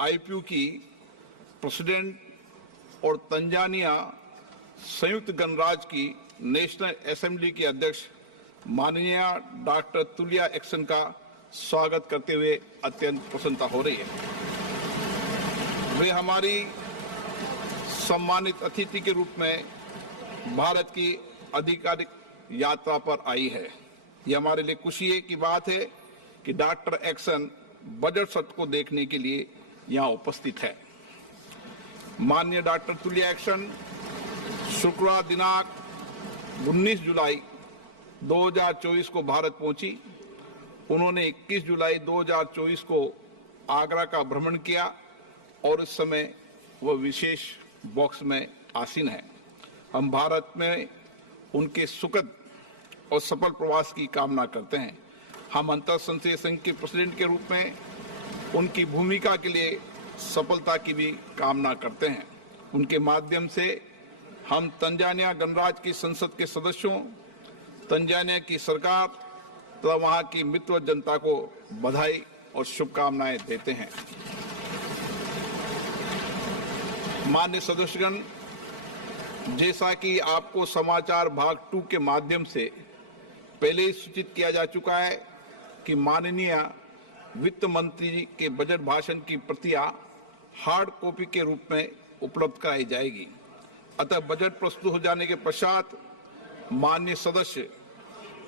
IPU की president और Tanzania संयुक्त गणराज्य की नेशनल असेंबली की अध्यक्ष माननीय डॉक्टर तुलिया एक्सन का स्वागत करते हुए अत्यंत प्रसन्नता हो रही है। वे हमारी सम्मानित अतिथि के रूप में भारत की आधिकारिक यात्रा पर आई है। यह हमारे लिए खुशी की बात है कि डॉक्टर एक्सन बजट सत्र को देखने के लिए यहाँ उपस्थित है। माननीय डॉक्टर तुलिया एक्सन शुक्रवार दिनांक 19 जुलाई 2024 को भारत पहुंची। उन्होंने 21 जुलाई 2024 को आगरा का भ्रमण किया और इस समय वह विशेष बॉक्स में आसीन है। हम भारत में उनके सुखद और सफल प्रवास की कामना करते हैं। हम अंतर संसदीय संघ के प्रेसिडेंट के रूप में उनकी भूमिका के लिए सफलता की भी कामना करते हैं। उनके माध्यम से हम तंजानिया गणराज्य की संसद के सदस्यों, तंजानिया की सरकार तथा वहां की मित्र जनता को बधाई और शुभकामनाएं देते हैं। माननीय सदस्यगण, जैसा कि आपको समाचार भाग 2 के माध्यम से पहले ही सूचित किया जा चुका है कि माननीय वित्त मंत्री के बजट भाषण की प्रतियां हार्ड कॉपी के रूप में उपलब्ध कराई जाएगी। अतः बजट प्रस्तुत हो जाने के पश्चात माननीय सदस्य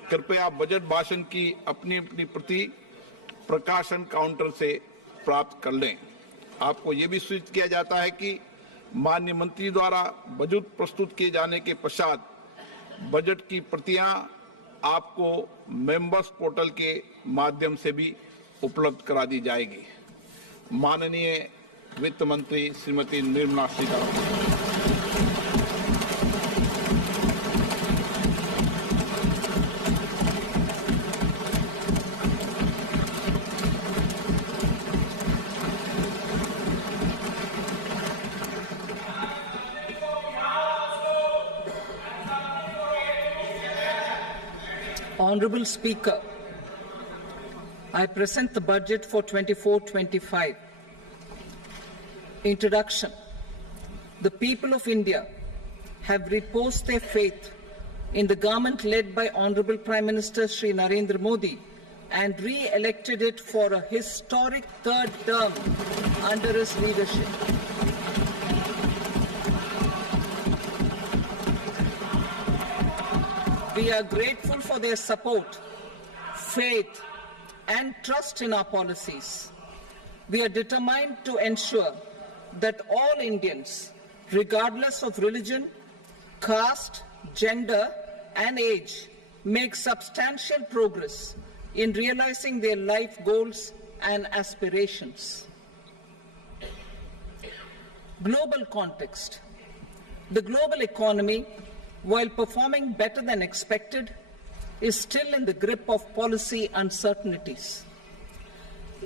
कृपया बजट भाषण की अपनी अपनी प्रति प्रकाशन काउंटर से प्राप्त कर लें। आपको ये भी सूचित किया जाता है कि माननीय मंत्री द्वारा बजट प्रस्तुत किए जाने के पश्चात बजट की प्रतियां आपको मेंबर्स पोर्टल के माध्यम से भी उपलब्ध करा दी जाएगी। माननीय वित्त मंत्री Shrimati Nirmala Sitharaman. Honorable Speaker, I present the budget for 24-25. Introduction. The people of India have reposed their faith in the government led by Honorable Prime Minister Shri Narendra Modi and re-elected it for a historic third term under his leadership. We are grateful for their support, faith, and trust in our policies. We are determined to ensure that all Indians, regardless of religion, caste, gender, and age, make substantial progress in realizing their life goals and aspirations. Global context. The global economy, while performing better than expected, is still in the grip of policy uncertainties.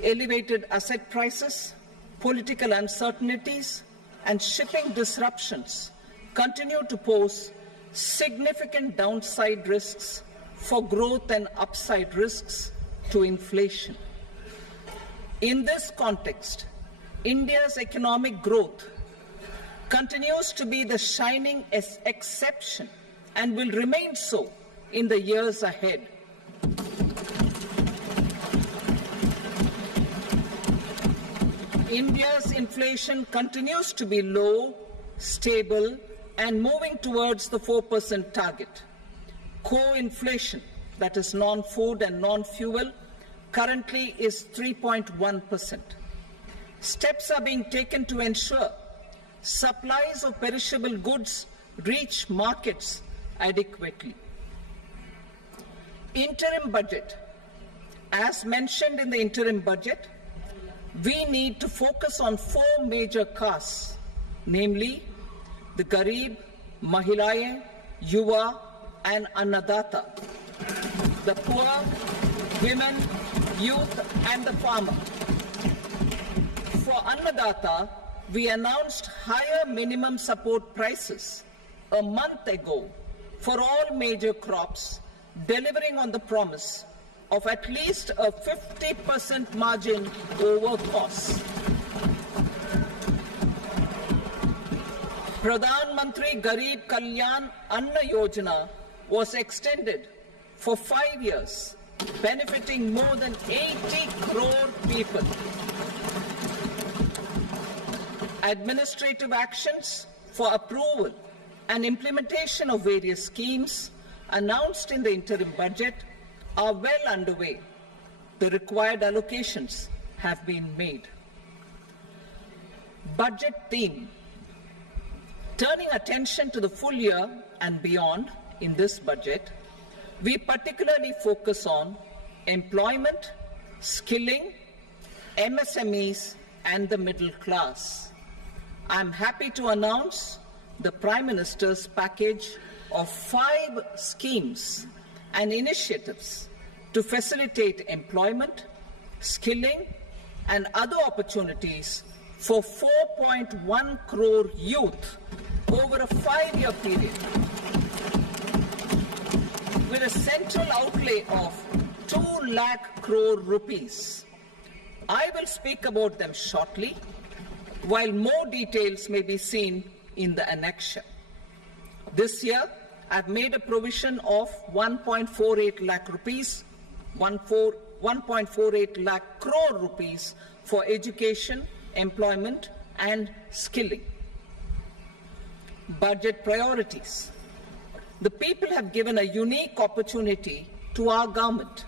Elevated asset prices, political uncertainties, and shipping disruptions continue to pose significant downside risks for growth and upside risks to inflation. In this context, India's economic growth continues to be the shining exception and will remain so in the years ahead. India's inflation continues to be low, stable, and moving towards the 4% target. Core inflation, that is non-food and non-fuel, currently is 3.1%. Steps are being taken to ensure supplies of perishable goods reach markets adequately. Interim budget. As mentioned in the interim budget, we need to focus on 4 major castes, namely the Garib, Mahilaye, Yuva, and Annadata, the poor, women, youth, and the farmer. For Annadata, we announced higher minimum support prices a month ago for all major crops, delivering on the promise of at least a 50% margin over costs. Pradhan Mantri Garib Kalyan Anna Yojana was extended for 5 years, benefiting more than 80 crore people. Administrative actions for approval and implementation of various schemes announced in the interim budget are well underway. The required allocations have been made. Budget theme. Turning attention to the full year and beyond in this budget, we particularly focus on employment, skilling, MSMEs, and the middle class. I'm happy to announce the Prime Minister's package of 5 schemes and initiatives to facilitate employment, skilling, and other opportunities for 4.1 crore youth over a 5-year period, with a central outlay of 2 lakh crore rupees. I will speak about them shortly, while more details may be seen in the annexure. This year, I've made a provision of 1.48 lakh rupees, 1.48 lakh crore rupees for education, employment, and skilling. Budget priorities. The people have given a unique opportunity to our government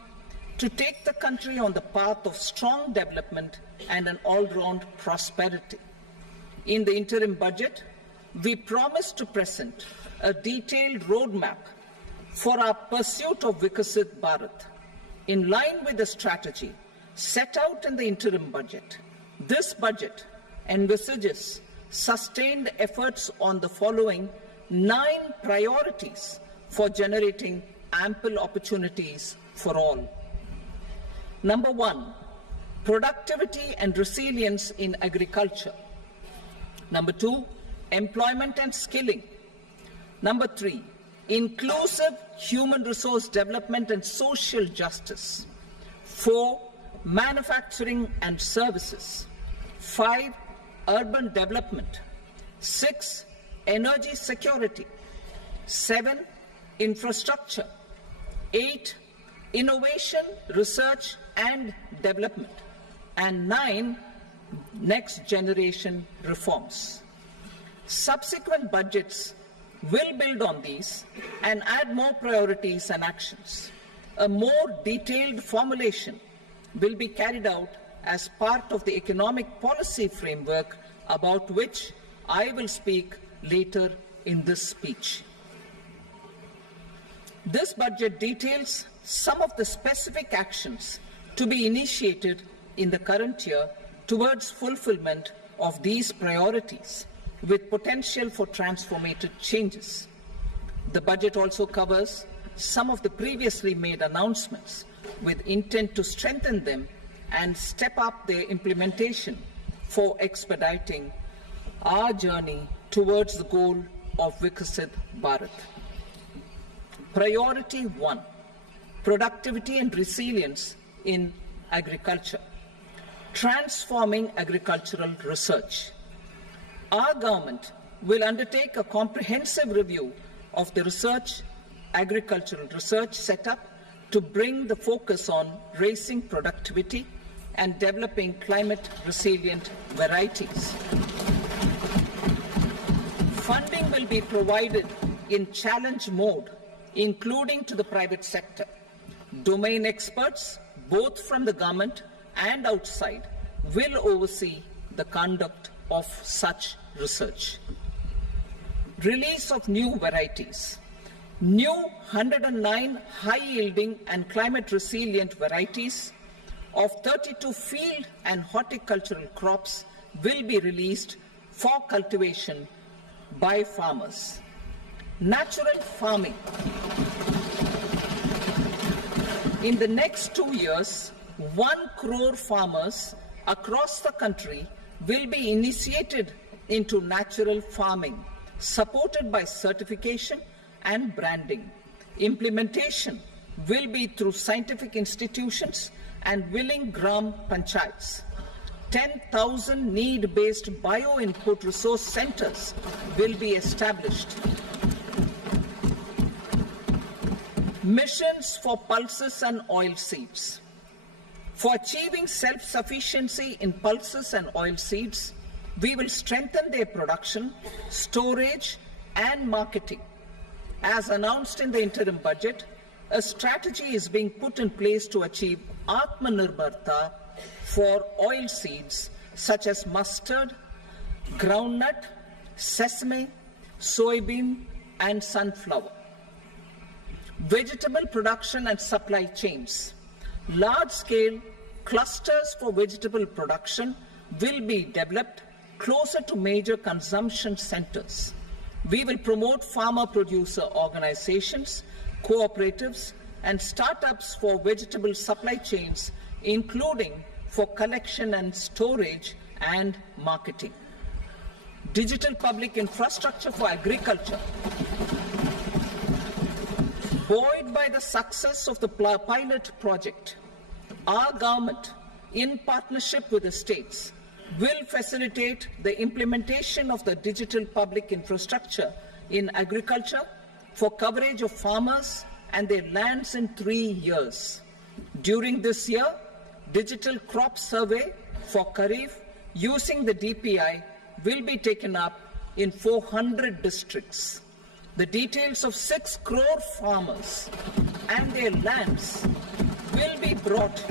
to take the country on the path of strong development and an all-round prosperity. In the interim budget, we promise to present a detailed roadmap for our pursuit of Vikasit Bharat. In line with the strategy set out in the interim budget, this budget envisages sustained efforts on the following 9 priorities for generating ample opportunities for all. Number 1, productivity and resilience in agriculture. Number 2, employment and skilling. Number 3, inclusive human resource development and social justice. 4, manufacturing and services. 5, urban development. 6, energy security. 7, infrastructure. 8, innovation, research and development. And 9, next generation reforms. Subsequent budgets will build on these and add more priorities and actions. A more detailed formulation will be carried out as part of the economic policy framework about which I will speak later in this speech. This budget details some of the specific actions to be initiated in the current year towards fulfillment of these priorities, with potential for transformative changes. The budget also covers some of the previously made announcements with intent to strengthen them and step up their implementation for expediting our journey towards the goal of Vikasit Bharat. Priority 1, productivity and resilience in agriculture. Transforming agricultural research. Our government will undertake a comprehensive review of the agricultural research setup to bring the focus on raising productivity and developing climate-resilient varieties. Funding will be provided in challenge mode, including to the private sector. Domain experts, both from the government and outside, will oversee the conduct of such research. Release of new varieties. New 109 high-yielding and climate-resilient varieties of 32 field and horticultural crops will be released for cultivation by farmers. Natural farming. In the next 2 years, 1 crore farmers across the country will be initiated into natural farming, supported by certification and branding. Implementation will be through scientific institutions and willing gram panchayats. 10,000 need-based bio-input resource centers will be established. Missions for pulses and oilseeds. For achieving self-sufficiency in pulses and oilseeds, we will strengthen their production, storage, and marketing. As announced in the interim budget, a strategy is being put in place to achieve Atmanirbharta for oilseeds such as mustard, groundnut, sesame, soybean, and sunflower. Vegetable production and supply chains. Large-scale clusters for vegetable production will be developed closer to major consumption centers. We will promote farmer-producer organizations, cooperatives, and startups for vegetable supply chains, including for collection and storage and marketing. Digital public infrastructure for agriculture. Buoyed by the success of the pilot project, our government, in partnership with the states, will facilitate the implementation of the digital public infrastructure in agriculture for coverage of farmers and their lands in 3 years. During this year, digital crop survey for Kharif using the DPI will be taken up in 400 districts. The details of 6 crore farmers and their lands will be brought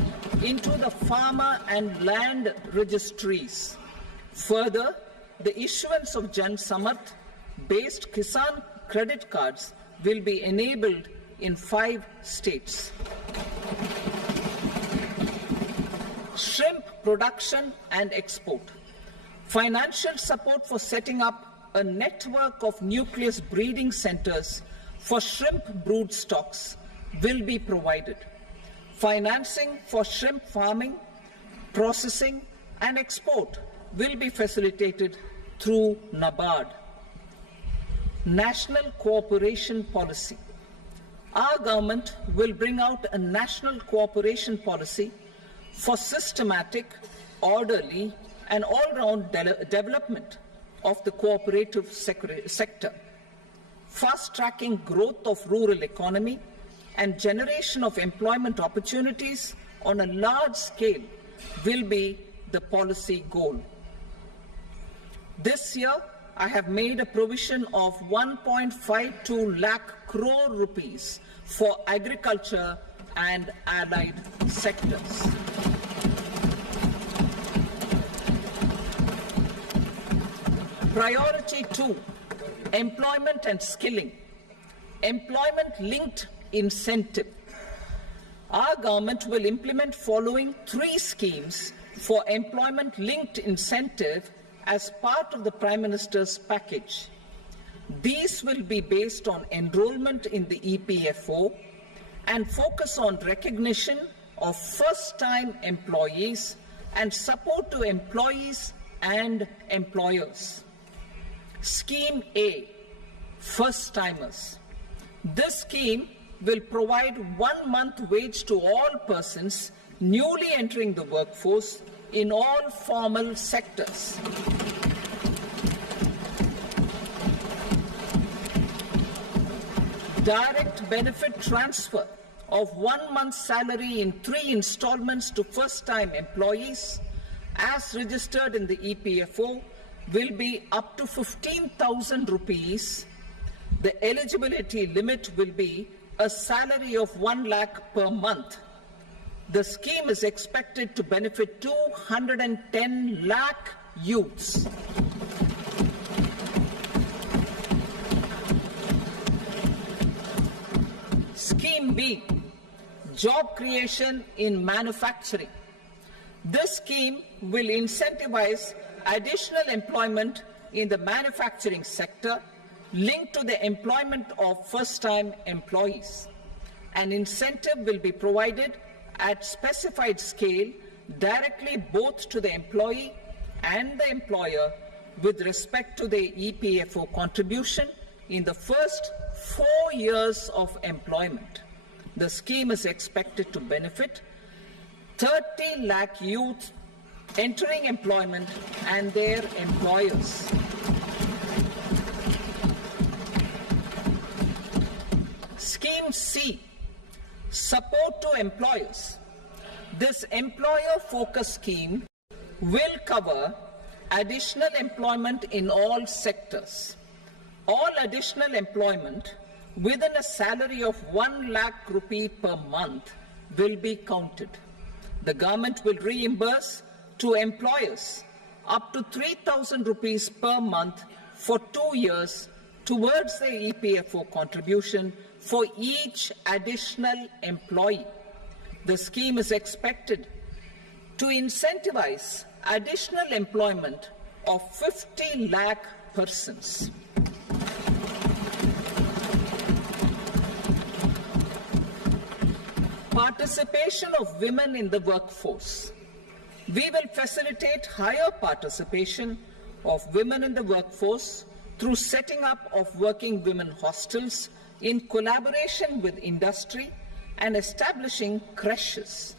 into the farmer and land registries. Further, the issuance of Jan Samarth-based Kisan credit cards will be enabled in 5 states. Shrimp production and export. Financial support for setting up a network of nucleus breeding centers for shrimp brood stocks will be provided. Financing for shrimp farming, processing, and export will be facilitated through NABARD. National cooperation policy. Our government will bring out a national cooperation policy for systematic, orderly, and all-round development of the cooperative sector, fast-tracking growth of rural economy and generation of employment opportunities on a large scale will be the policy goal. This year, I have made a provision of 1.52 lakh crore rupees for agriculture and allied sectors. Priority 2, employment and skilling. Employment-linked incentive. Our government will implement following 3 schemes for employment-linked incentive as part of the Prime Minister's package. These will be based on enrollment in the EPFO and focus on recognition of first-time employees and support to employees and employers. Scheme A, first-timers. This scheme will provide 1 month wage to all persons newly entering the workforce in all formal sectors. Direct benefit transfer of 1 month's salary in 3 installments to first-time employees as registered in the EPFO will be up to 15,000 rupees. The eligibility limit will be a salary of 1 lakh per month. The scheme is expected to benefit 210 lakh youths. Scheme B, job creation in manufacturing. This scheme will incentivize additional employment in the manufacturing sector linked to the employment of first-time employees. An incentive will be provided at specified scale directly both to the employee and the employer with respect to the EPFO contribution in the first 4 years of employment. The scheme is expected to benefit 30 lakh youth entering employment and their employers. Scheme C, support to employers. This employer-focused scheme will cover additional employment in all sectors. All additional employment within a salary of 1 lakh rupee per month will be counted. The government will reimburse to employers up to 3,000 rupees per month for 2 years towards their EPFO contribution for each additional employee. The scheme is expected to incentivize additional employment of 50 lakh persons. Participation of women in the workforce. We will facilitate higher participation of women in the workforce through setting up of working women hostels in collaboration with industry and establishing creches.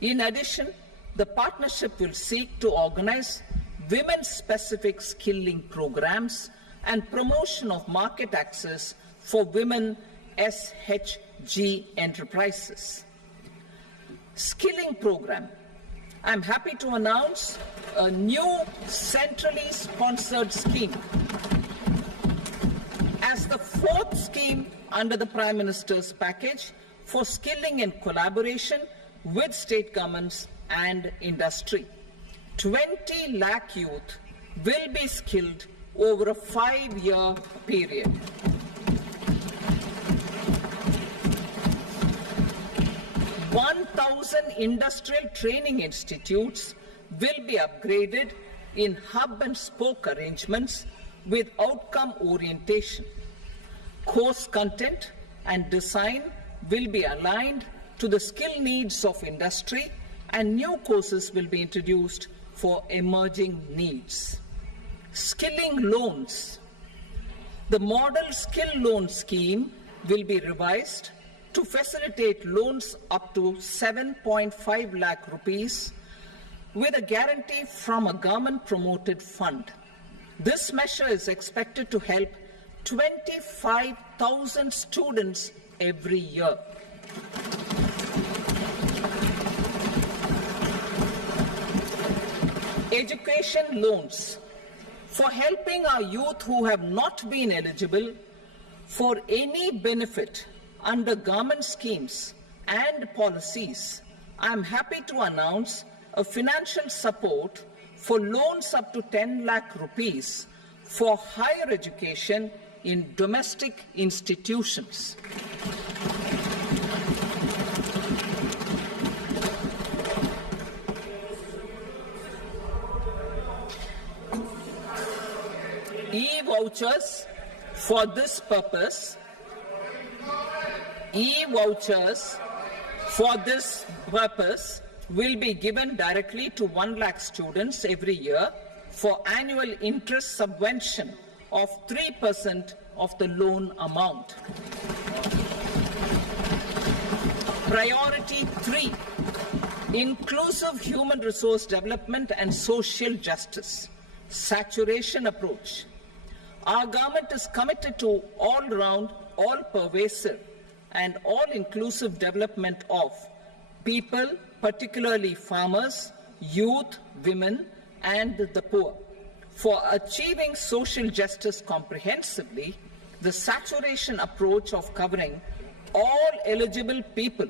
In addition, the partnership will seek to organize women-specific skilling programs and promotion of market access for women SHG enterprises. Skilling program. I'm happy to announce a new centrally sponsored scheme as the fourth scheme under the Prime Minister's package for skilling in collaboration with state governments and industry. 20 lakh youth will be skilled over a 5-year period. $1,000 industrial training institutes will be upgraded in hub and spoke arrangements with outcome orientation. Course content and design will be aligned to the skill needs of industry, and new courses will be introduced for emerging needs. Skilling loans. The model skill loan scheme will be revised to facilitate loans up to 7.5 lakh rupees with a guarantee from a government-promoted fund. This measure is expected to help 25,000 students every year. Education loans. For helping our youth who have not been eligible for any benefit under government schemes and policies, I am happy to announce a financial support for loans up to 10 lakh rupees for higher education in domestic institutions. E-vouchers for this purpose. E-vouchers for this purpose will be given directly to 1 lakh students every year for annual interest subvention of 3% of the loan amount. Priority 3, inclusive human resource development and social justice, saturation approach. Our government is committed to all-round, all-pervasive and all-inclusive development of people, particularly farmers, youth, women, and the poor. For achieving social justice comprehensively, the saturation approach of covering all eligible people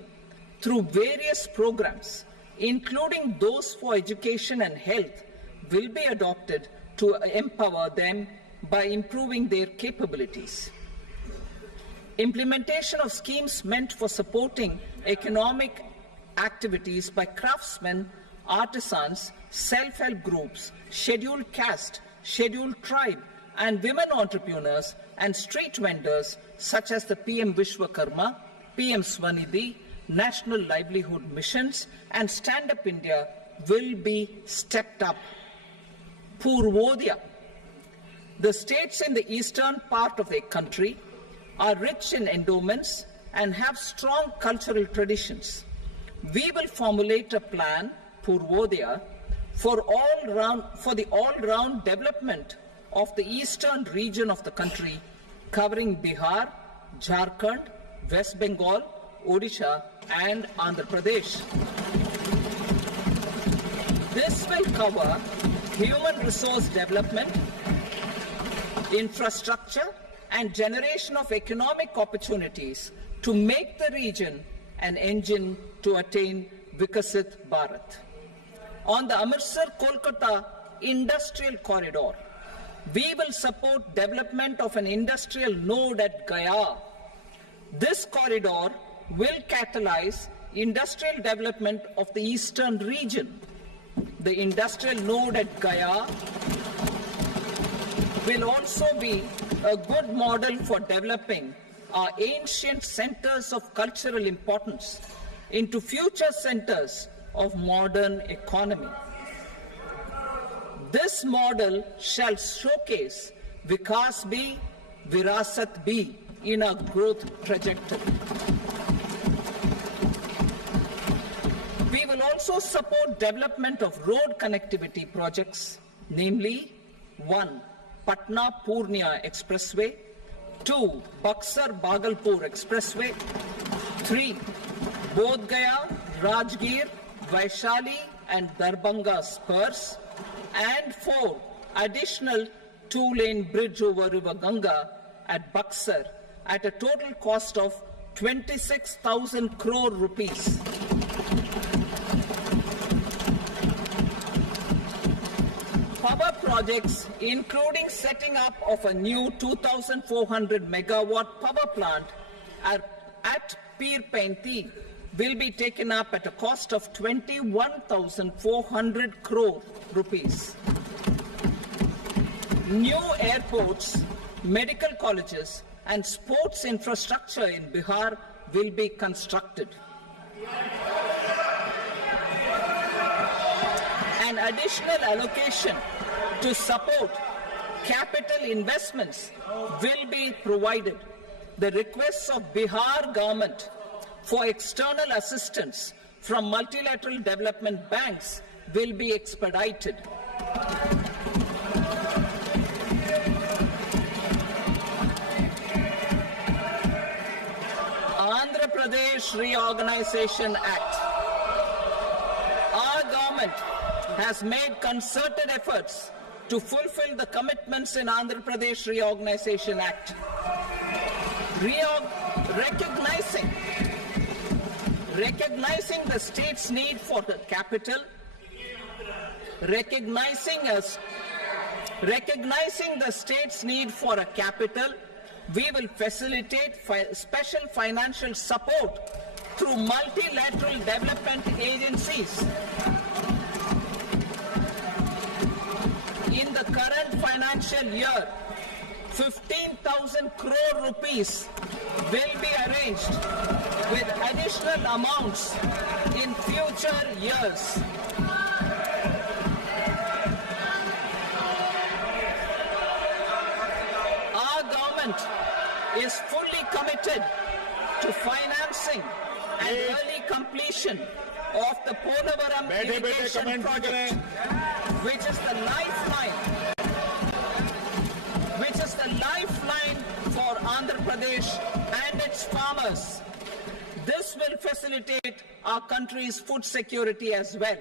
through various programs, including those for education and health, will be adopted to empower them by improving their capabilities. Implementation of schemes meant for supporting economic activities by craftsmen, artisans, self-help groups, scheduled caste, scheduled tribe, and women entrepreneurs and street vendors such as the PM Vishwakarma, PM Swanidhi, National Livelihood Missions, and Stand Up India will be stepped up. Purvodaya. The states in the eastern part of the country are rich in endowments and have strong cultural traditions. We will formulate a plan, Purvodaya, for the all-round development of the eastern region of the country, covering Bihar, Jharkhand, West Bengal, Odisha, and Andhra Pradesh. This will cover human resource development, infrastructure, and generation of economic opportunities to make the region an engine to attain Vikasit Bharat. On the Amritsar-Kolkata Industrial Corridor, we will support development of an industrial node at Gaya. This corridor will catalyze industrial development of the eastern region. The industrial node at Gaya will also be a good model for developing our ancient centers of cultural importance into future centers of modern economy. This model shall showcase Vikas B, Virasat B in our growth trajectory. We will also support development of road connectivity projects, namely 1. Patna-Purnia Expressway, 2. Buxar-Bhagalpur Expressway, 3. Bodh Gaya, Rajgir, Vaishali and Darbhanga spurs, and 4. Additional 2-lane bridge over River Ganga at Buxar at a total cost of 26,000 crore rupees. Power projects, including setting up of a new 2,400 megawatt power plant at Pir Painti, will be taken up at a cost of 21,400 crore rupees. New airports, medical colleges, and sports infrastructure in Bihar will be constructed. An additional allocation to support capital investments will be provided. The requests of Bihar government for external assistance from multilateral development banks will be expedited. Andhra Pradesh Reorganization Act. Our government has made concerted efforts to fulfill the commitments in Andhra Pradesh Reorganization Act. Recognizing the state's need for the capital, recognizing the state's need for a capital, we will facilitate special financial support through multilateral development agencies. In the current financial year, 15,000 crore rupees will be arranged with additional amounts in future years. Our government is fully committed to financing and early completion of the Polavaram irrigation project, which is the lifeline for Andhra Pradesh and its farmers. This will facilitate our country's food security as well.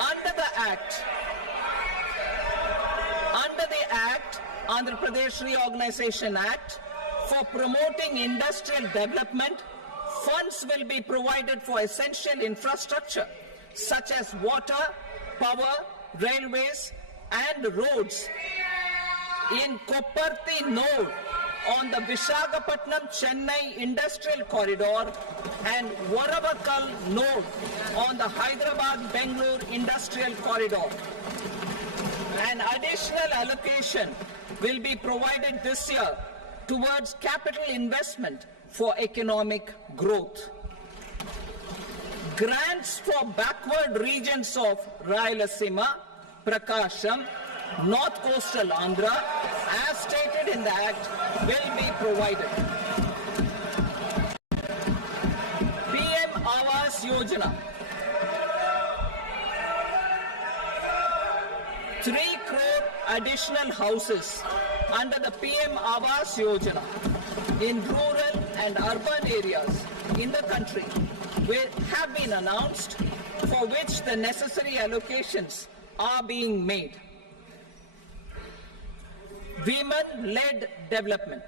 Under the Act, Andhra Pradesh Reorganization Act, for promoting industrial development, funds will be provided for essential infrastructure such as water, power, railways, and roads. In Kopparthi node on the Visakhapatnam-Chennai Industrial Corridor and Varavakal node on the Hyderabad-Bangalore Industrial Corridor. An additional allocation will be provided this year towards capital investment for economic growth. Grants for backward regions of Rayalaseema, Prakasham, North Coastal Andhra, as stated in the Act, will be provided. PM Awas Yojana. 3 crore additional houses under the PM Awas Yojana in rural and urban areas in the country have been announced, for which the necessary allocations are being made. Women-led development.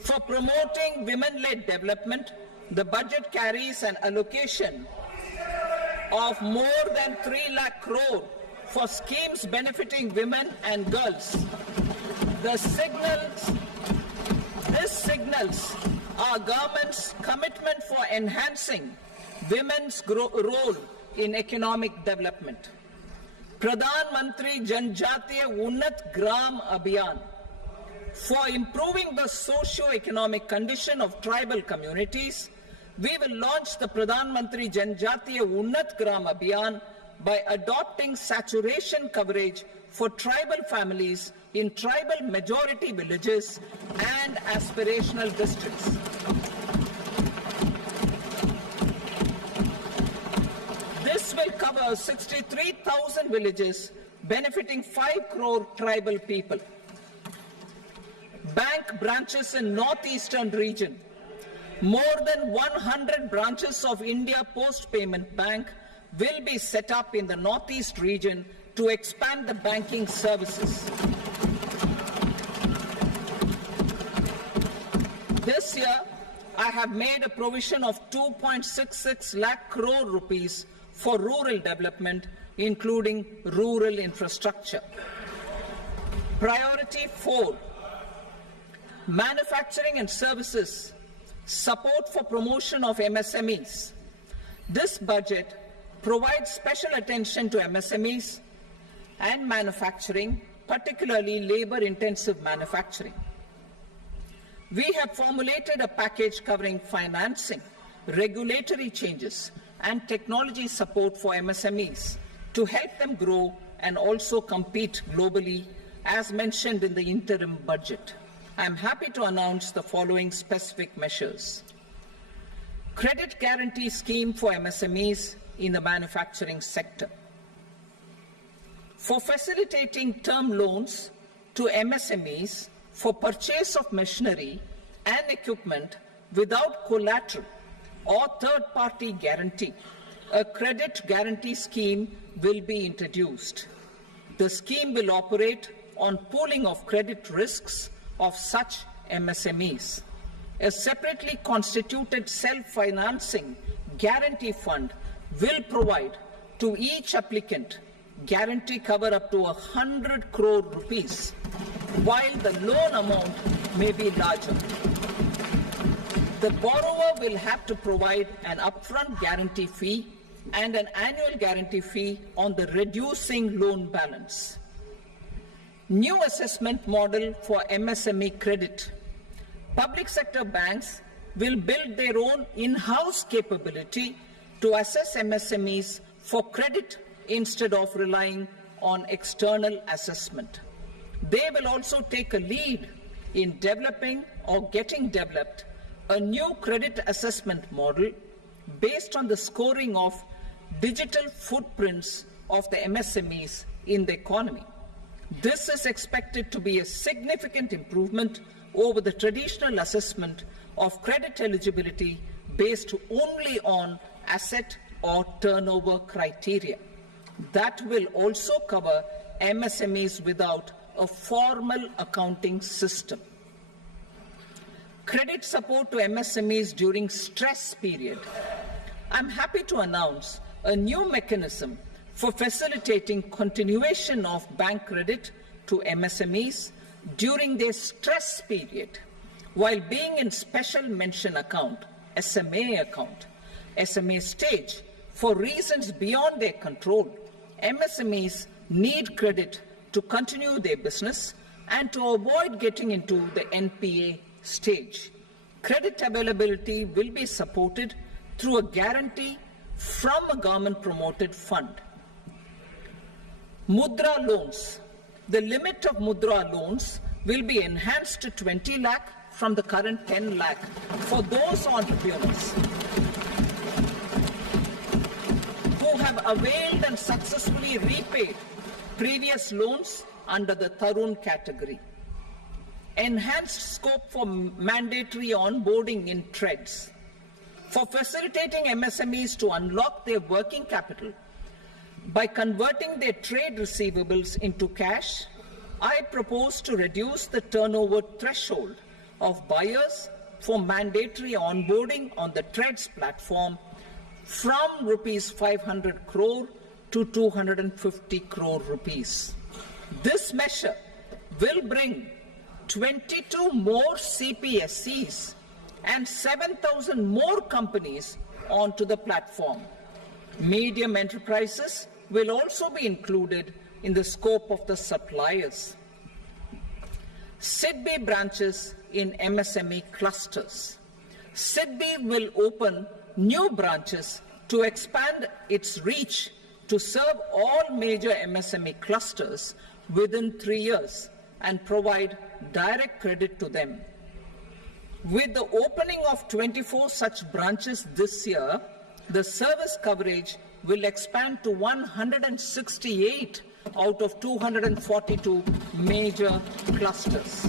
For promoting women-led development, the budget carries an allocation of more than 3 lakh crore for schemes benefiting women and girls. This signals our government's commitment for enhancing women's role in economic development. Pradhan Mantri Janjatiya Unnat Gram Abhiyan. For improving the socio-economic condition of tribal communities, we will launch the Pradhan Mantri Janjatiya Unnat Gram Abhiyan by adopting saturation coverage for tribal families in tribal majority villages and aspirational districts. This will cover 63,000 villages, benefiting 5 crore tribal people. Bank branches in northeastern region. More than 100 branches of India Post Payment Bank will be set up in the northeast region to expand the banking services. This year, I have made a provision of 2.66 lakh crore rupees for rural development, including rural infrastructure. Priority 4, manufacturing and services, support for promotion of MSMEs. This budget provides special attention to MSMEs and manufacturing, particularly labor-intensive manufacturing. We have formulated a package covering financing, regulatory changes, and technology support for MSMEs to help them grow and also compete globally, as mentioned in the interim budget. I am happy to announce the following specific measures. Credit guarantee scheme for MSMEs in the manufacturing sector. For facilitating term loans to MSMEs for purchase of machinery and equipment without collateral or third-party guarantee, a credit guarantee scheme will be introduced. The scheme will operate on pooling of credit risks of such MSMEs. A separately constituted self-financing guarantee fund will provide to each applicant guarantee cover up to 100 crore rupees, while the loan amount may be larger. The borrower will have to provide an upfront guarantee fee and an annual guarantee fee on the reducing loan balance. New assessment model for MSME credit. Public sector banks will build their own in-house capability to assess MSMEs for credit instead of relying on external assessment. They will also take a lead in developing or getting developed a new credit assessment model based on the scoring of digital footprints of the MSMEs in the economy. This is expected to be a significant improvement over the traditional assessment of credit eligibility based only on asset or turnover criteria. That will also cover MSMEs without a formal accounting system. Credit support to MSMEs during stress period. I'm happy to announce a new mechanism for facilitating continuation of bank credit to MSMEs during their stress period while being in special mention account, SMA stage, for reasons beyond their control. MSMEs need credit to continue their business and to avoid getting into the NPA stage. Credit availability will be supported through a guarantee from a government-promoted fund. Mudra loans. The limit of Mudra loans will be enhanced to 20 lakh from the current 10 lakh for those entrepreneurs who have availed and successfully repaid previous loans under the Tarun category. Enhanced scope for mandatory onboarding in TREDS. For facilitating MSMEs to unlock their working capital by converting their trade receivables into cash, I propose to reduce the turnover threshold of buyers for mandatory onboarding on the TREDS platform from rupees 500 crore to 250 crore rupees. This measure will bring 22 more CPSCs and 7,000 more companies onto the platform. Medium enterprises will also be included in the scope of the suppliers. SIDBI branches in MSME clusters. SIDBI will open new branches to expand its reach to serve all major MSME clusters within 3 years and provide direct credit to them. With the opening of 24 such branches this year, the service coverage will expand to 168 out of 242 major clusters.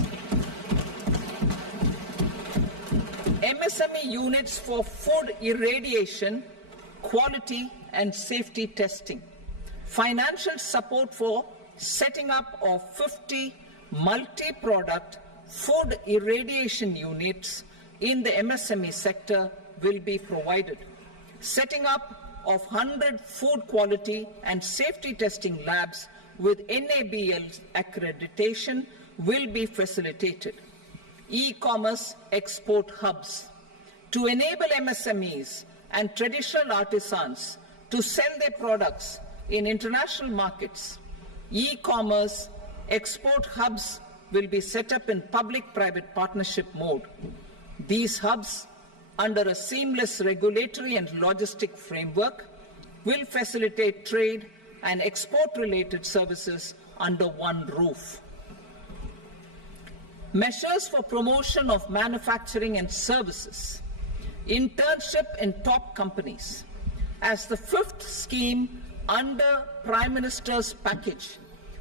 MSME units for food irradiation, quality and safety testing. Financial support for setting up of 50 multi-product food irradiation units in the MSME sector will be provided. Setting up of 100 food quality and safety testing labs with NABL accreditation will be facilitated. E-commerce export hubs to enable MSMEs and traditional artisans to sell their products in international markets. E-commerce export hubs will be set up in public-private partnership mode. These hubs, under a seamless regulatory and logistic framework, will facilitate trade and export-related services under one roof. Measures for promotion of manufacturing and services. Internship in top companies. As the fifth scheme under Prime Minister's package,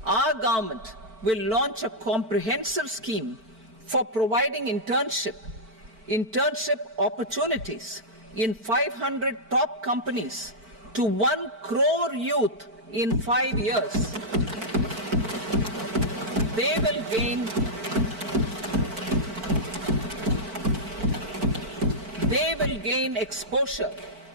our government will launch a comprehensive scheme for providing internship opportunities in 500 top companies to 1 crore youth in 5 years. They will gain exposure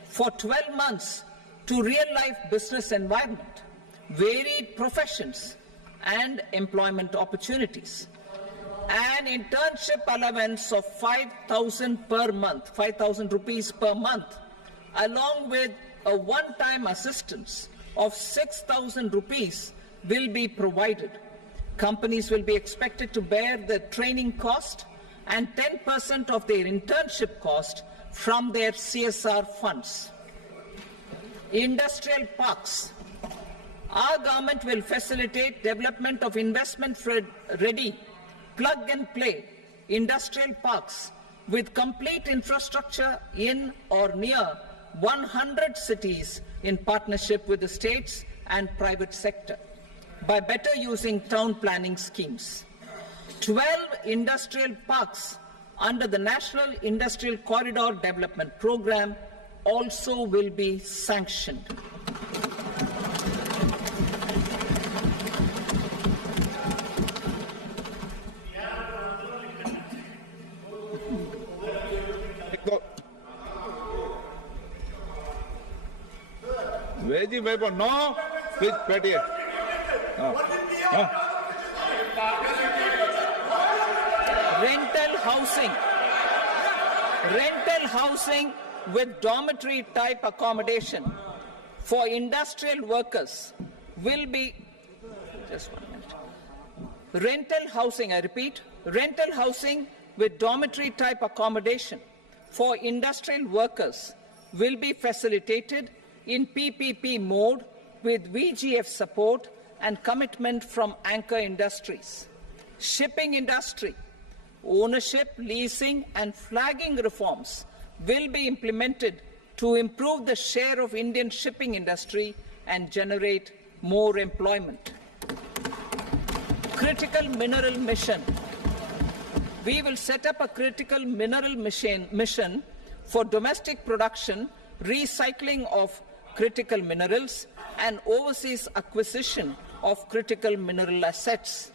for 12 months to real-life business environment, varied professions, and employment opportunities. An internship allowance of 5,000 per month, 5,000 rupees per month, along with a one-time assistance of 6,000 rupees will be provided. Companies will be expected to bear the training cost and 10% of their internship cost from their CSR funds. Industrial parks. Our government will facilitate development of investment-ready, plug-and-play industrial parks with complete infrastructure in or near 100 cities in partnership with the states and private sector by better using town planning schemes. 12 industrial parks under the National Industrial Corridor Development Program also will be sanctioned. Veggie paper, no. Please, Patty. Rental housing with dormitory type accommodation for industrial workers will be, just 1 minute. Rental housing, I repeat, rental housing with dormitory type accommodation for industrial workers will be facilitated in PPP mode with VGF support and commitment from anchor industries. Shipping industry, ownership, leasing and flagging reforms will be implemented to improve the share of Indian shipping industry and generate more employment. critical mineral mission. We will set up a critical mineral mission for domestic production, recycling of critical minerals, and overseas acquisition of critical mineral assets.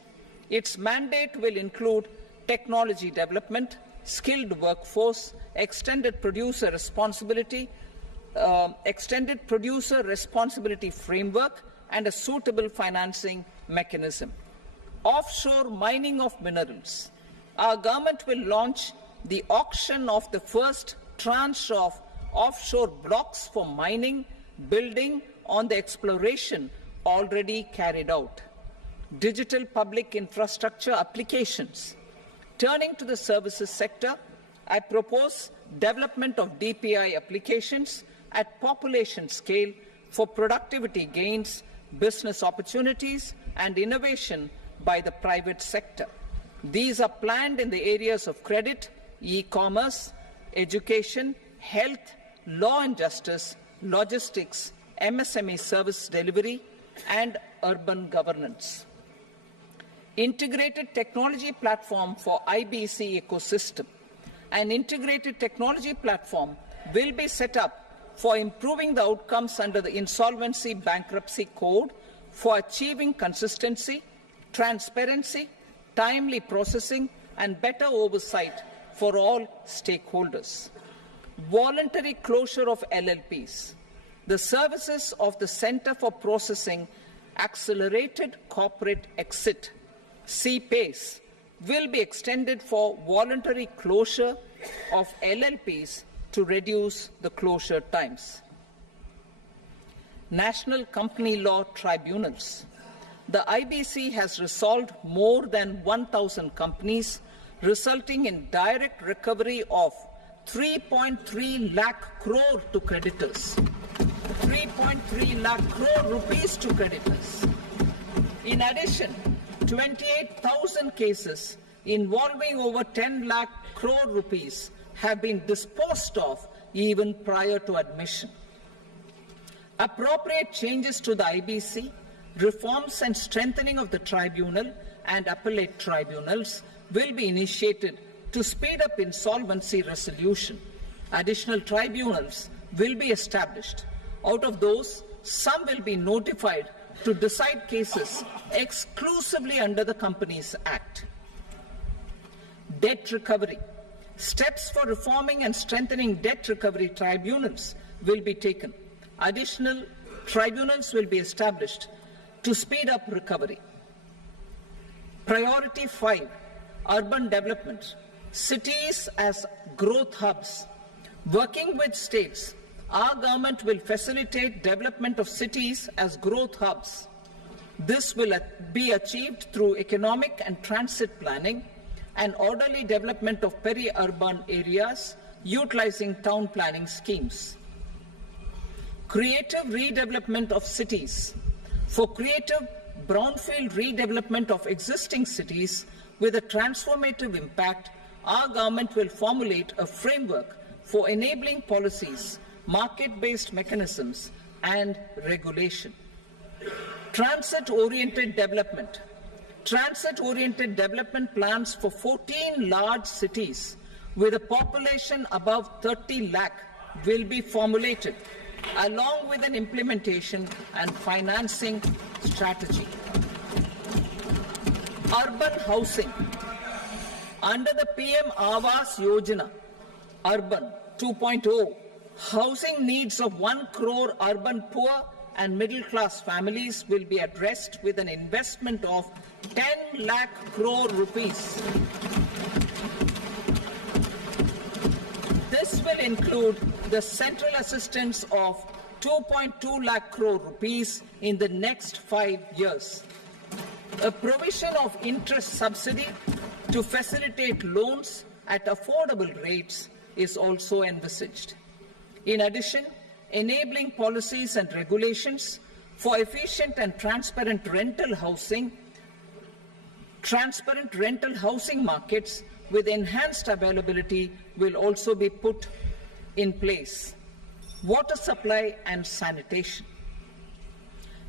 Its mandate will include technology development, skilled workforce, extended producer responsibility framework, and a suitable financing mechanism. Offshore mining of minerals. Our government will launch the auction of the first tranche of offshore blocks for mining, building on the exploration already carried out. Digital public infrastructure applications. Turning to the services sector, I propose development of DPI applications at population scale for productivity gains, business opportunities, and innovation by the private sector. These are planned in the areas of credit, e-commerce, education, health, law and justice, logistics, MSME service delivery, and urban governance. Integrated technology platform for IBC ecosystem. An integrated technology platform will be set up for improving the outcomes under the Insolvency Bankruptcy Code for achieving consistency, transparency, timely processing, and better oversight for all stakeholders. Voluntary closure of LLPs. The services of the Center for Processing Accelerated Corporate Exit, CPACE, will be extended for voluntary closure of LLPs to reduce the closure times. National Company Law Tribunals. The IBC has resolved more than 1,000 companies, resulting in direct recovery of 3.3 lakh crore to creditors. 3.3 lakh crore rupees to creditors. In addition, 28,000 cases involving over 10 lakh crore rupees have been disposed of even prior to admission. Appropriate changes to the IBC, reforms and strengthening of the tribunal and appellate tribunals will be initiated to speed up insolvency resolution. Additional tribunals will be established. Out of those, some will be notified to decide cases exclusively under the Companies Act. Debt recovery. Steps for reforming and strengthening debt recovery tribunals will be taken. Additional tribunals will be established to speed up recovery. Priority 5, urban development. Cities as growth hubs. Working with states, our government will facilitate development of cities as growth hubs. This will be achieved through economic and transit planning and orderly development of peri-urban areas utilizing town planning schemes. Creative redevelopment of cities. For creative brownfield redevelopment of existing cities with a transformative impact, our government will formulate a framework for enabling policies, market-based mechanisms, and regulation. Transit-oriented development. Transit-oriented development plans for 14 large cities with a population above 30 lakh will be formulated, along with an implementation and financing strategy. Urban housing. Under the PM Awas Yojana, Urban 2.0, housing needs of 1 crore urban poor and middle-class families will be addressed with an investment of 10 lakh crore rupees. This will include the central assistance of 2.2 lakh crore rupees in the next 5 years. A provision of interest subsidy to facilitate loans at affordable rates is also envisaged. In addition, enabling policies and regulations for efficient and transparent rental housing markets with enhanced availability will also be put in place. Water supply and sanitation.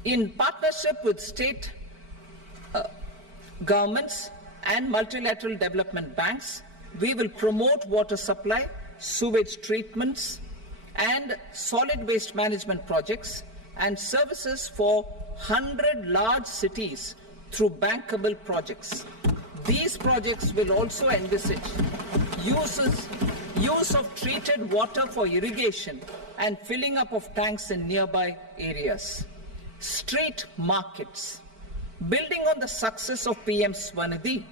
In partnership with state Governments and multilateral development banks, we will promote water supply, sewage treatments, and solid waste management projects and services for 100 large cities through bankable projects. These projects will also envisage use of treated water for irrigation and filling up of tanks in nearby areas. Street markets. Building on the success of PM Swanidhi's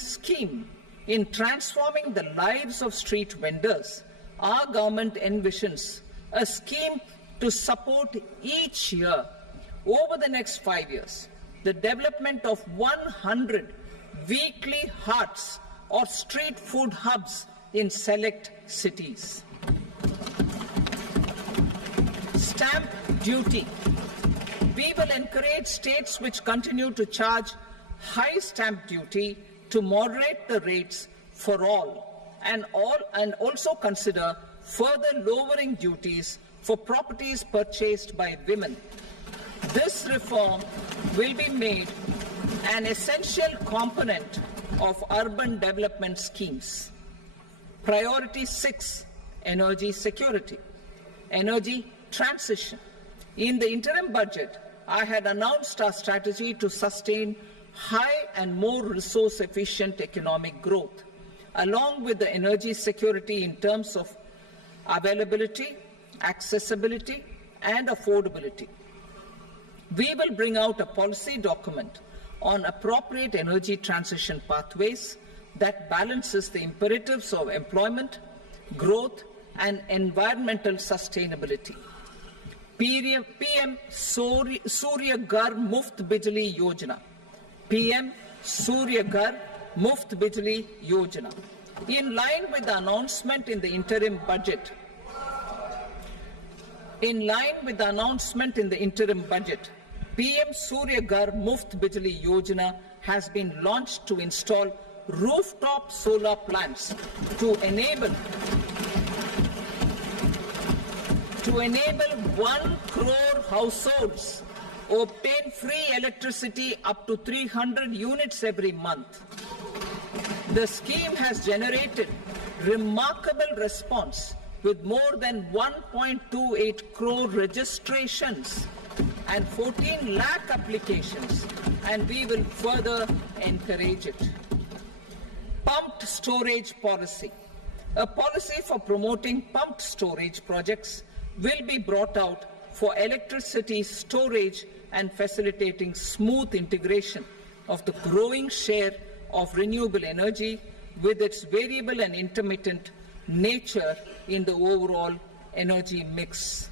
scheme in transforming the lives of street vendors, our government envisions a scheme to support each year, over the next 5 years, the development of 100 weekly hearts or street food hubs in select cities. Stamp duty. We will encourage states which continue to charge high stamp duty to moderate the rates for all and also consider further lowering duties for properties purchased by women. This reform will be made an essential component of urban development schemes. Priority 6, energy security, energy transition. In the interim budget, I had announced our strategy to sustain high and more resource-efficient economic growth, along with the energy security in terms of availability, accessibility, and affordability. We will bring out a policy document on appropriate energy transition pathways that balances the imperatives of employment, growth, and environmental sustainability. PM Surya Ghar Muft Bijli Yojana. PM Surya Ghar Muft Bijli Yojana. In line with the announcement in the interim budget, PM Surya Ghar Muft Bijli Yojana has been launched to install rooftop solar plants to enable 1 crore households obtain free electricity up to 300 units every month. The scheme has generated remarkable response with more than 1.28 crore registrations and 14 lakh applications, and we will further encourage it. Pumped storage policy. A policy for promoting pumped storage projects will be brought out for electricity storage and facilitating smooth integration of the growing share of renewable energy with its variable and intermittent nature in the overall energy mix.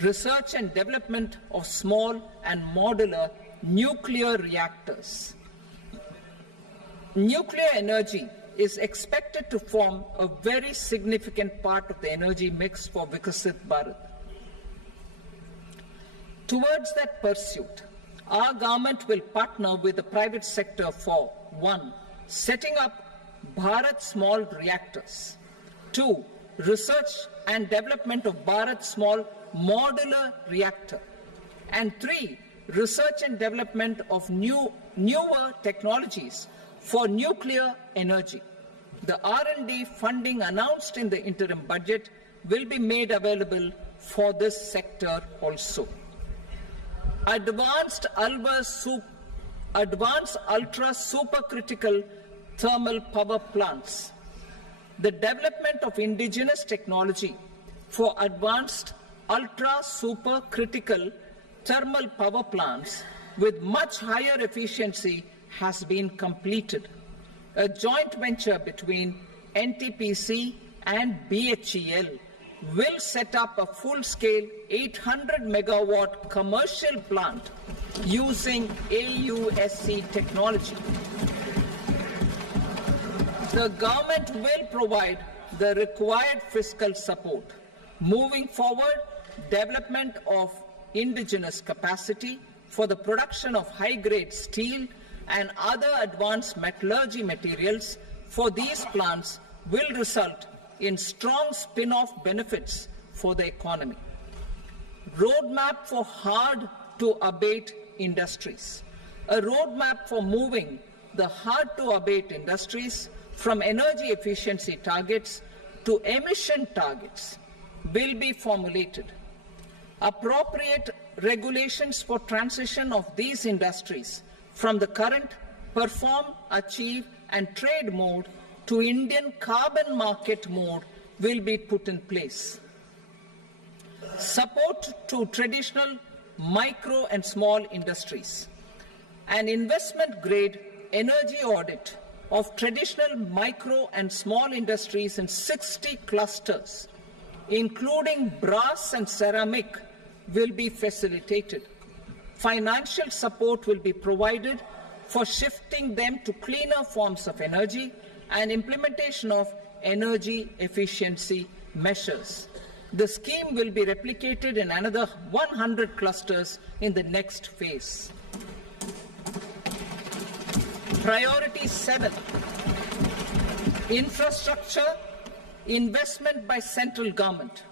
Research and development of small and modular nuclear reactors. Nuclear energy is expected to form a very significant part of the energy mix for Vikasit Bharat. Towards that pursuit, our government will partner with the private sector for 1. Setting up Bharat Small Reactors, 2. Research and development of Bharat Small Modular Reactor, and 3. Research and development of newer technologies for nuclear energy. The R&D funding announced in the interim budget will be made available for this sector also. Advanced ultra supercritical thermal power plants. The development of indigenous technology for advanced ultra supercritical thermal power plants with much higher efficiency has been completed. A joint venture between NTPC and BHEL will set up a full-scale 800 megawatt commercial plant using AUSC technology. The government will provide the required fiscal support. Moving forward, development of indigenous capacity for the production of high-grade steel and other advanced metallurgy materials for these plants will result in strong spin-off benefits for the economy. Roadmap for hard-to-abate industries. A roadmap for moving the hard-to-abate industries from energy efficiency targets to emission targets will be formulated. Appropriate regulations for transition of these industries from the current perform, achieve and trade mode to Indian carbon market mode will be put in place. Support to traditional micro and small industries. An investment-grade energy audit of traditional micro and small industries in 60 clusters, including brass and ceramic, will be facilitated. Financial support will be provided for shifting them to cleaner forms of energy and implementation of energy efficiency measures. The scheme will be replicated in another 100 clusters in the next phase. Priority 7, infrastructure investment by central government.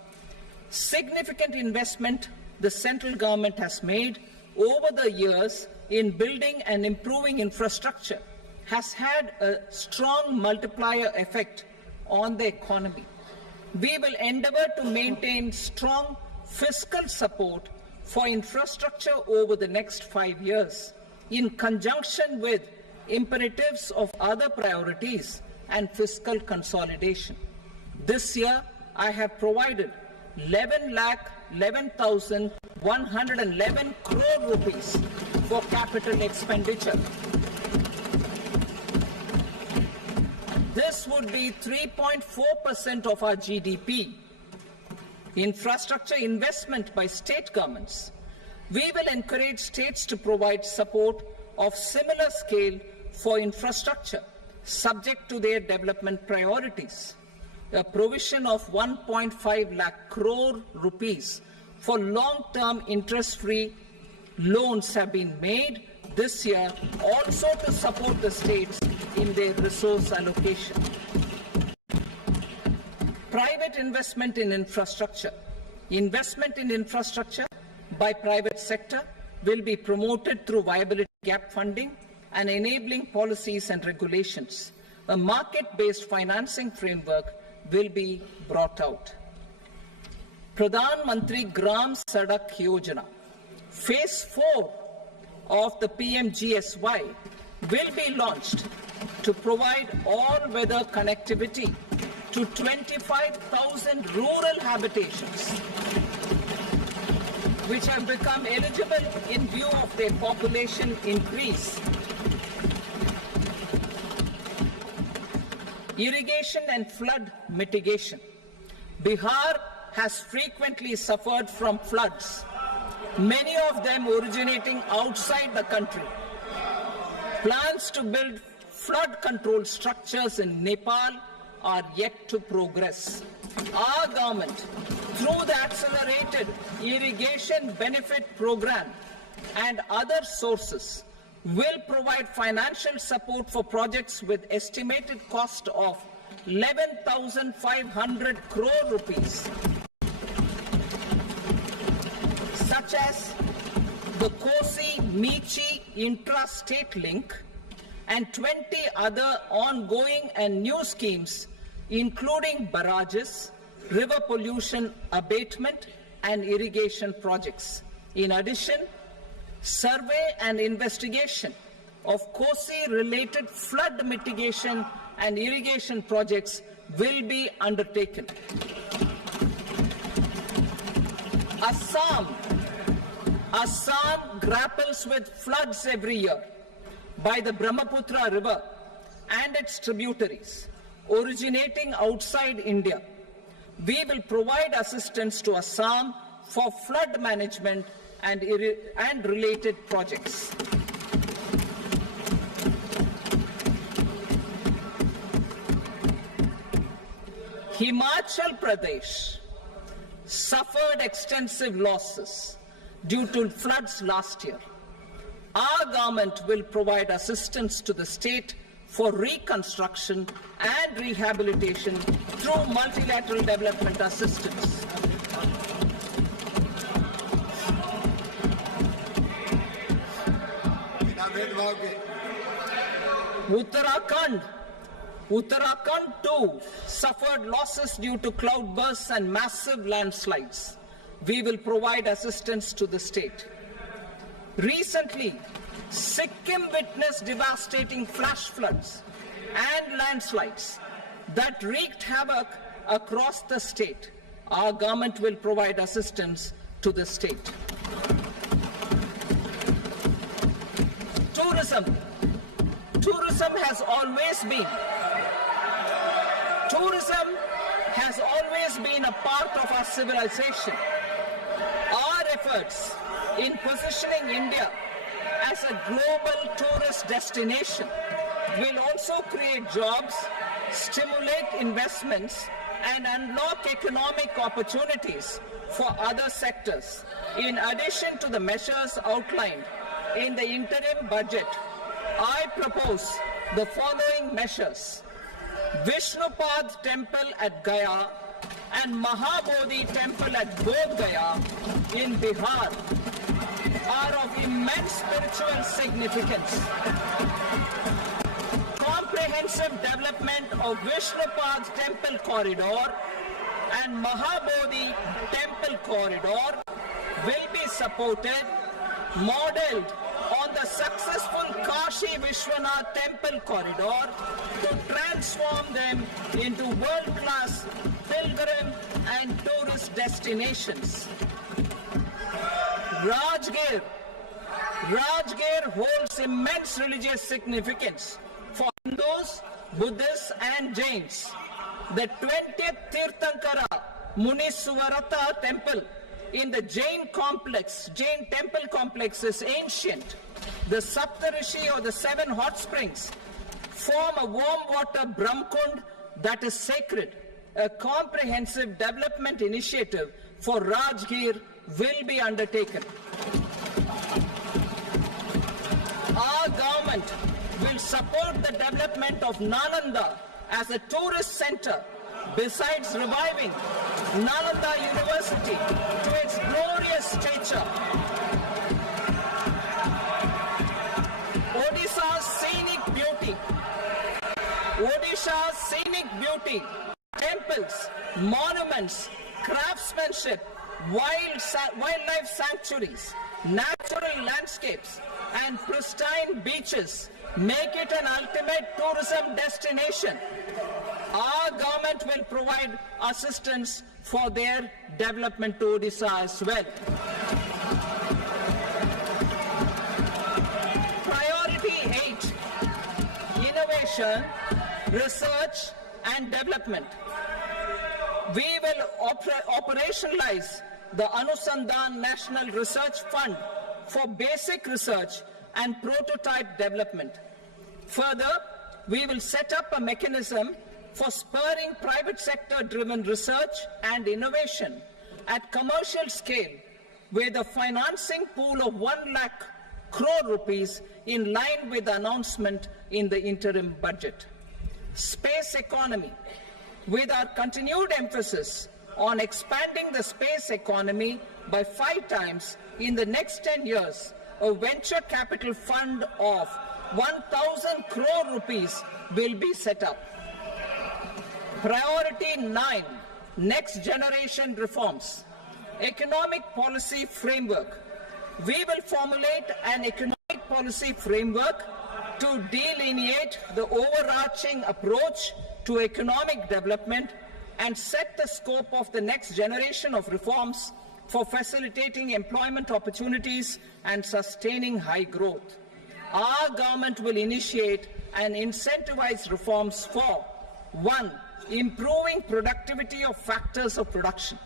Significant investment the central government has made over the years in building and improving infrastructure has had a strong multiplier effect on the economy. We will endeavour to maintain strong fiscal support for infrastructure over the next 5 years in conjunction with imperatives of other priorities and fiscal consolidation. This year, I have provided 11,11,111 crore rupees for capital expenditure. This would be 3.4% of our GDP. Infrastructure investment by state governments. We will encourage states to provide support of similar scale for infrastructure, subject to their development priorities. A provision of 1.5 lakh crore rupees for long-term interest-free loans have been made this year also to support the states in their resource allocation. Private investment in infrastructure. Investment in infrastructure by private sector will be promoted through viability gap funding and enabling policies and regulations. A market-based financing framework will be brought out. Pradhan Mantri Gram Sadak Yojana, Phase 4 of the PMGSY will be launched to provide all-weather connectivity to 25,000 rural habitations, which have become eligible in view of their population increase. Irrigation and flood mitigation. Bihar has frequently suffered from floods, many of them originating outside the country. Plans to build flood control structures in Nepal are yet to progress. Our government, through the Accelerated Irrigation Benefit Program and other sources, will provide financial support for projects with estimated cost of 11,500 crore rupees, such as the Kosi-Michi intra-state link and 20 other ongoing and new schemes, including barrages, river pollution abatement and irrigation projects. In addition, survey and investigation of Kosi-related flood mitigation and irrigation projects will be undertaken. Assam grapples with floods every year by the Brahmaputra River and its tributaries originating outside India. We will provide assistance to Assam for flood management and related projects. Himachal Pradesh suffered extensive losses due to floods last year. Our government will provide assistance to the state for reconstruction and rehabilitation through multilateral development assistance. भेदभाव के। Uttarakhand too suffered losses due to cloudbursts and massive landslides. We will provide assistance to the state. Recently, Sikkim witnessed devastating flash floods and landslides that wreaked havoc across the state. Our government will provide assistance to the state. Tourism has always been a part of our civilization. Our efforts in positioning India as a global tourist destination will also create jobs, stimulate investments, and unlock economic opportunities for other sectors. In addition to the measures outlined in the interim budget, I propose the following measures. Vishnupad Temple at Gaya and Mahabodhi Temple at Bodh Gaya in Bihar are of immense spiritual significance. Comprehensive development of Vishnupad Temple Corridor and Mahabodhi Temple Corridor will be supported, modeled on the successful Kashi Vishwanath Temple Corridor to transform them into world-class pilgrim and tourist destinations. Rajgir holds immense religious significance for Hindus, Buddhists and Jains. The 20th Tirthankara Muniswarata Temple in the Jain temple complex is ancient. The Saptarishi or the 7 hot springs form a warm water Brahmkund that is sacred. A comprehensive development initiative for Rajgir will be undertaken. Our government will support the development of Nalanda as a tourist center, besides reviving Nalanda University to its glorious stature. Odisha's scenic beauty, temples, monuments, craftsmanship, wildlife sanctuaries, natural landscapes, and pristine beaches make it an ultimate tourism destination. Our government will provide assistance for their development to Odisha as well. Priority 8, innovation, research and development. We will operationalize the Anusandhan National Research Fund for basic research and prototype development. Further, we will set up a mechanism for spurring private sector-driven research and innovation at commercial scale with a financing pool of 1 lakh crore rupees in line with the announcement in the interim budget. Space economy. With our continued emphasis on expanding the space economy by 5 times in the next 10 years, a venture capital fund of 1,000 crore rupees will be set up. Priority 9, next generation reforms. Economic policy framework. We will formulate an economic policy framework to delineate the overarching approach to economic development and set the scope of the next generation of reforms for facilitating employment opportunities and sustaining high growth. Our government will initiate and incentivize reforms for 1. Improving productivity of factors of production,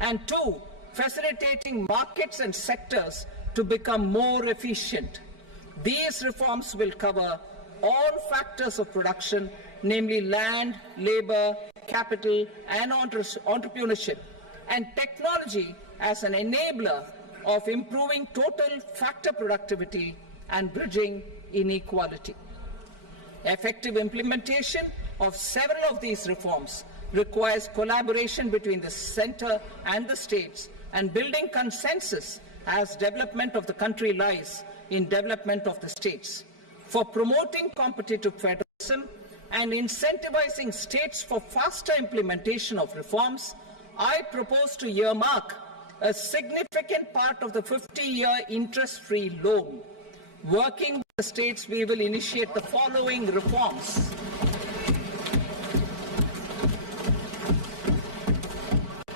and 2. Facilitating markets and sectors to become more efficient. These reforms will cover all factors of production, namely land, labor, capital, and entrepreneurship, and technology as an enabler of improving total factor productivity and bridging inequality. Effective implementation of several of these reforms requires collaboration between the center and the states and building consensus as development of the country lies in development of the states. For promoting competitive federalism and incentivizing states for faster implementation of reforms, I propose to earmark a significant part of the 50-year interest-free loan. Working with the states, we will initiate the following reforms.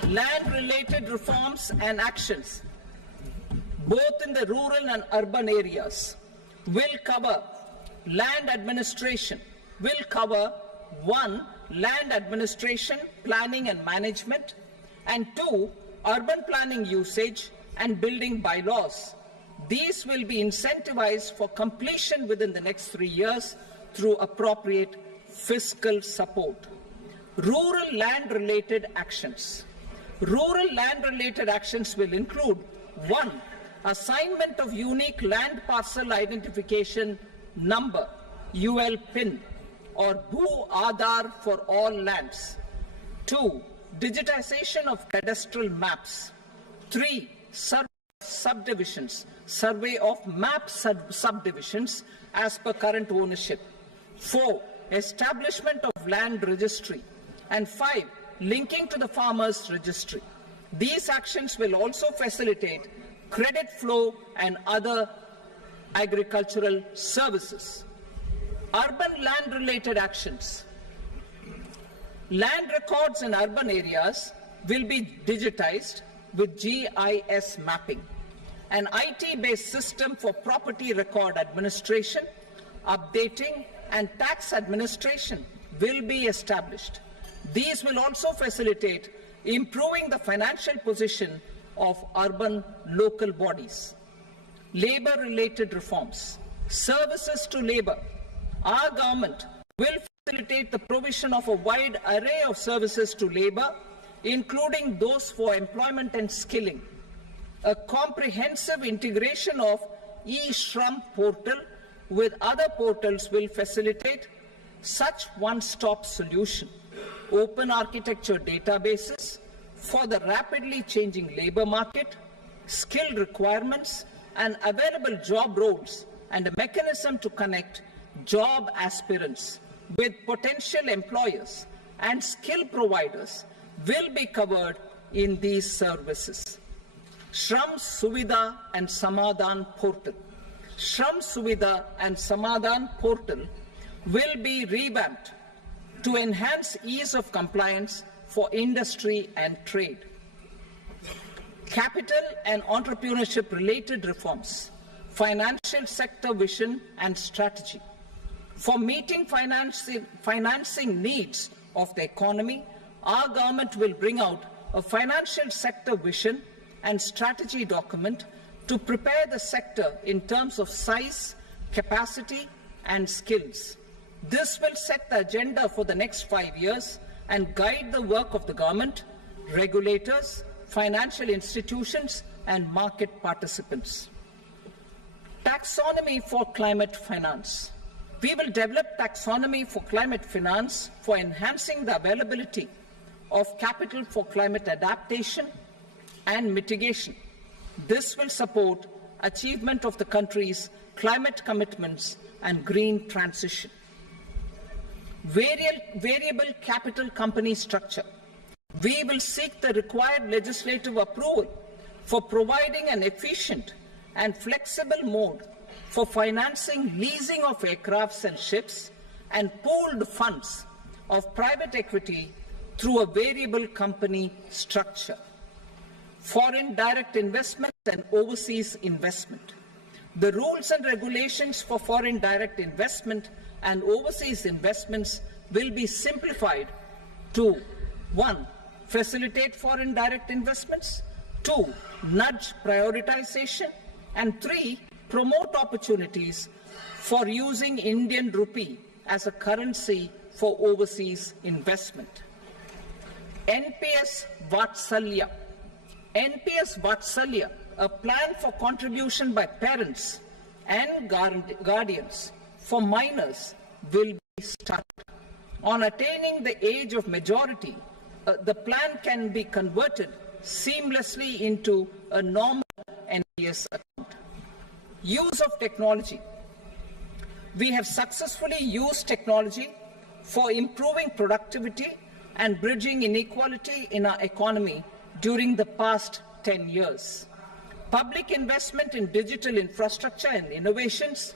Land-related reforms and actions, both in the rural and urban areas, will cover land administration, will cover 1. Land administration, planning and management, and 2. Urban planning usage and building bylaws. These will be incentivized for completion within the next 3 years through appropriate fiscal support. Rural land-related actions. Rural land-related actions will include 1. Assignment of unique land parcel identification number, UL PIN, or Bhu Aadhaar for all lands. 2. Digitization of cadastral maps. 3. Subdivisions, survey of map subdivisions as per current ownership. 4. Establishment of land registry. And 5. Linking to the farmers registry. These actions will also facilitate credit flow and other agricultural services. Urban land-related actions. Land records in urban areas will be digitized with GIS mapping. An IT-based system for property record administration, updating, and tax administration will be established. These will also facilitate improving the financial position of urban local bodies. Labor-related reforms. Services to labor. Our government will facilitate the provision of a wide array of services to labor, including those for employment and skilling. A comprehensive integration of eShram portal with other portals will facilitate such one-stop solution. Open architecture databases for the rapidly changing labor market, skill requirements, and available job roles, and a mechanism to connect job aspirants with potential employers and skill providers will be covered in these services. Shram Suvidha and Samadhan portal. Shram Suvidha and Samadhan portal will be revamped to enhance ease of compliance for industry and trade. Capital and entrepreneurship related reforms, financial sector vision and strategy. For meeting financing needs of the economy, our government will bring out a financial sector vision and strategy document to prepare the sector in terms of size, capacity, and skills. This will set the agenda for the next 5 years and guide the work of the government, regulators, financial institutions, and market participants. Taxonomy for climate finance. We will develop taxonomy for climate finance for enhancing the availability of capital for climate adaptation and mitigation. This will support achievement of the country's climate commitments and green transition. Variable capital company structure. We will seek the required legislative approval for providing an efficient and flexible mode for financing leasing of aircrafts and ships and pooled funds of private equity through a variable company structure. Foreign direct investment and overseas investment. The rules and regulations for foreign direct investment and overseas investments will be simplified to 1. Facilitate foreign direct investments, 2. Nudge prioritization, and 3. Promote opportunities for using Indian rupee as a currency for overseas investment. NPS Vatsalya. NPS Vatsalya, a plan for contribution by parents and guardians for minors, will be started. On attaining the age of majority, the plan can be converted seamlessly into a normal NPS account. Use of technology. We have successfully used technology for improving productivity and bridging inequality in our economy during the past 10 years. Public investment in digital infrastructure and innovations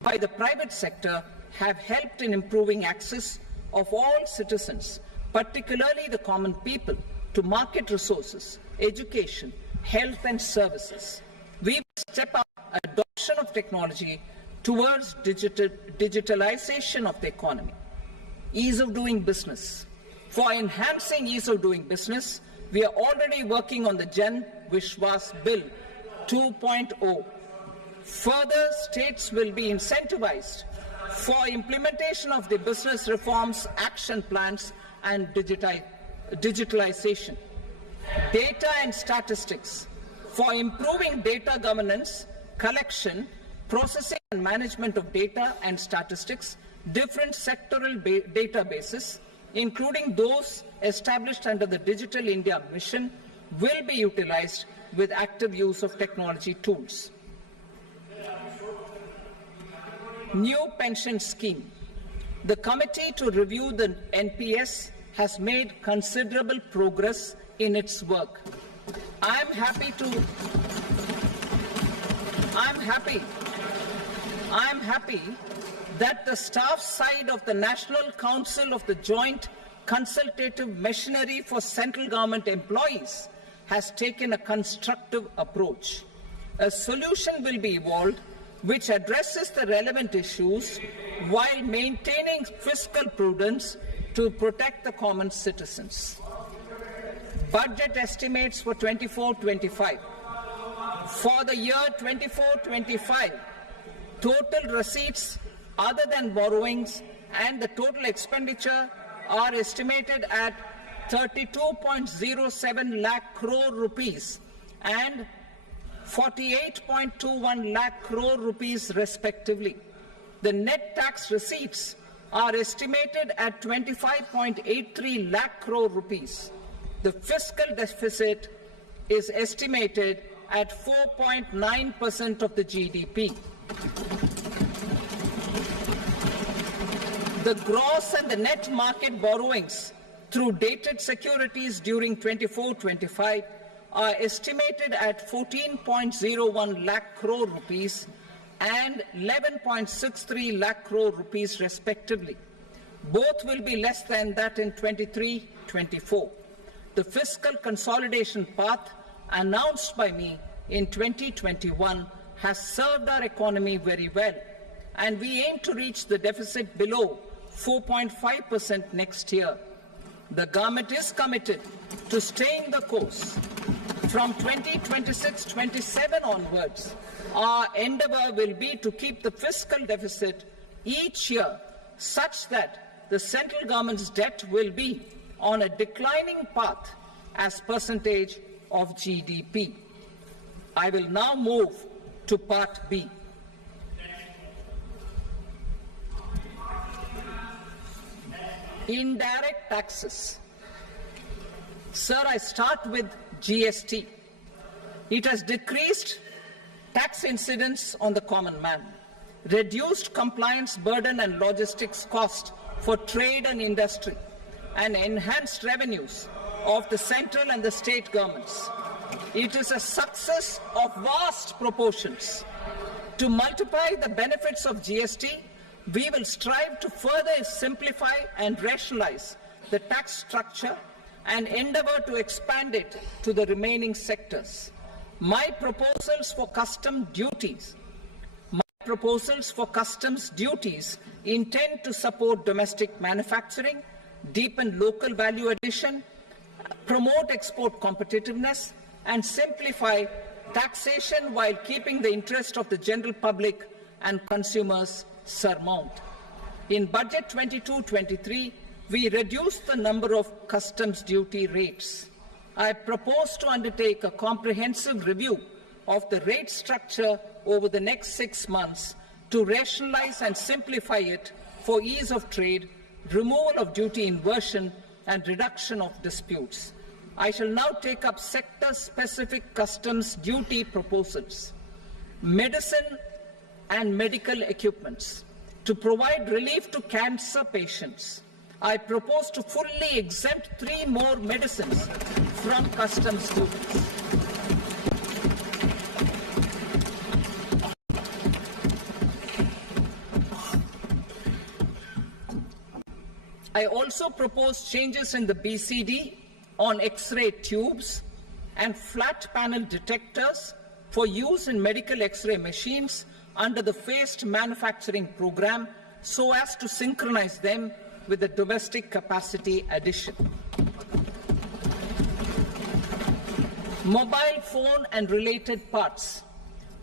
by the private sector have helped in improving access of all citizens, particularly the common people, to market resources, education, health and services. We will step up adoption of technology towards digitalization of the economy. Ease of doing business. For enhancing ease of doing business, we are already working on the Jan Vishwas Bill 2.0. Further, states will be incentivized for implementation of the business reforms, action plans, and digitalization. Data and statistics. For improving data governance, collection, processing and management of data and statistics, different sectoral databases, including those established under the Digital India Mission, will be utilized with active use of technology tools. New pension scheme. The committee to review the NPS has made considerable progress in its work. I'm happy that the staff side of the National Council of the Joint Consultative Machinery for Central Government Employees has taken a constructive approach. A solution will be evolved which addresses the relevant issues while maintaining fiscal prudence to protect the common citizens. Budget estimates for 24-25. For the year 24-25, total receipts other than borrowings and the total expenditure are estimated at 32.07 lakh crore rupees and 48.21 lakh crore rupees respectively. The net tax receipts are estimated at 25.83 lakh crore rupees. The fiscal deficit is estimated at 4.9% of the GDP. The gross and the net market borrowings through dated securities during 24-25 are estimated at 14.01 lakh crore rupees and 11.63 lakh crore rupees respectively. Both will be less than that in 23-24. The fiscal consolidation path announced by me in 2021 has served our economy very well, and we aim to reach the deficit below 4.5% next year. The government is committed to staying the course. From 2026-27 onwards, our endeavour will be to keep the fiscal deficit each year such that the central government's debt will be on a declining path as percentage of GDP. I will now move to Part B. Indirect taxes. Sir, I start with GST. It has decreased tax incidence on the common man, reduced compliance burden and logistics cost for trade and industry, and enhanced revenues of the central and the state governments. It is a success of vast proportions. To multiply the benefits of GST, we will strive to further simplify and rationalize the tax structure and endeavour to expand it to the remaining sectors. My proposals for customs duties intend to support domestic manufacturing, deepen local value addition, promote export competitiveness, and simplify taxation while keeping the interest of the general public and consumers surmount. In Budget 22-23, we reduced the number of customs duty rates. I propose to undertake a comprehensive review of the rate structure over the next 6 months to rationalize and simplify it for ease of trade, removal of duty inversion, and reduction of disputes. I shall now take up sector-specific customs duty proposals. Medicine and medical equipments. To provide relief to cancer patients, I propose to fully exempt 3 more medicines from customs duties. I also propose changes in the BCD on X-ray tubes and flat panel detectors for use in medical X-ray machines under the phased manufacturing program so as to synchronize them with the domestic capacity addition. Mobile phone and related parts.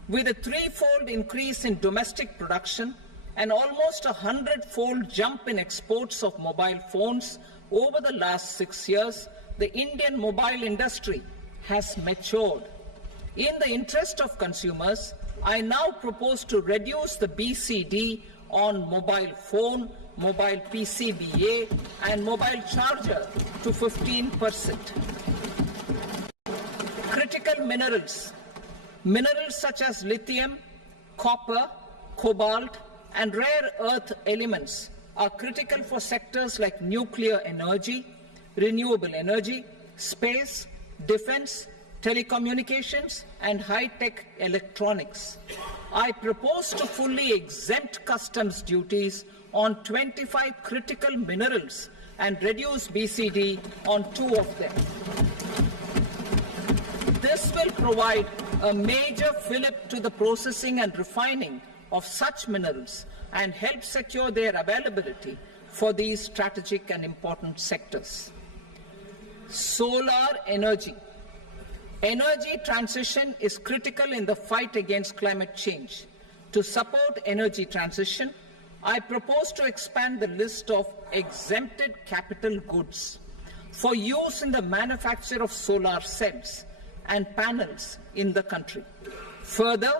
With a 3-fold increase in domestic production and almost a 100-fold jump in exports of mobile phones over the last 6 years, the Indian mobile industry has matured. In the interest of consumers, I now propose to reduce the BCD on mobile phone, mobile PCBA, and mobile charger to 15%. Critical minerals. Minerals such as lithium, copper, cobalt, and rare earth elements are critical for sectors like nuclear energy, renewable energy, space, defense, telecommunications, and high-tech electronics. I propose to fully exempt customs duties on 25 critical minerals and reduce BCD on 2 of them. This will provide a major fillip to the processing and refining of such minerals and help secure their availability for these strategic and important sectors. Solar energy. Energy transition is critical in the fight against climate change. To support energy transition, I propose to expand the list of exempted capital goods for use in the manufacture of solar cells and panels in the country. Further,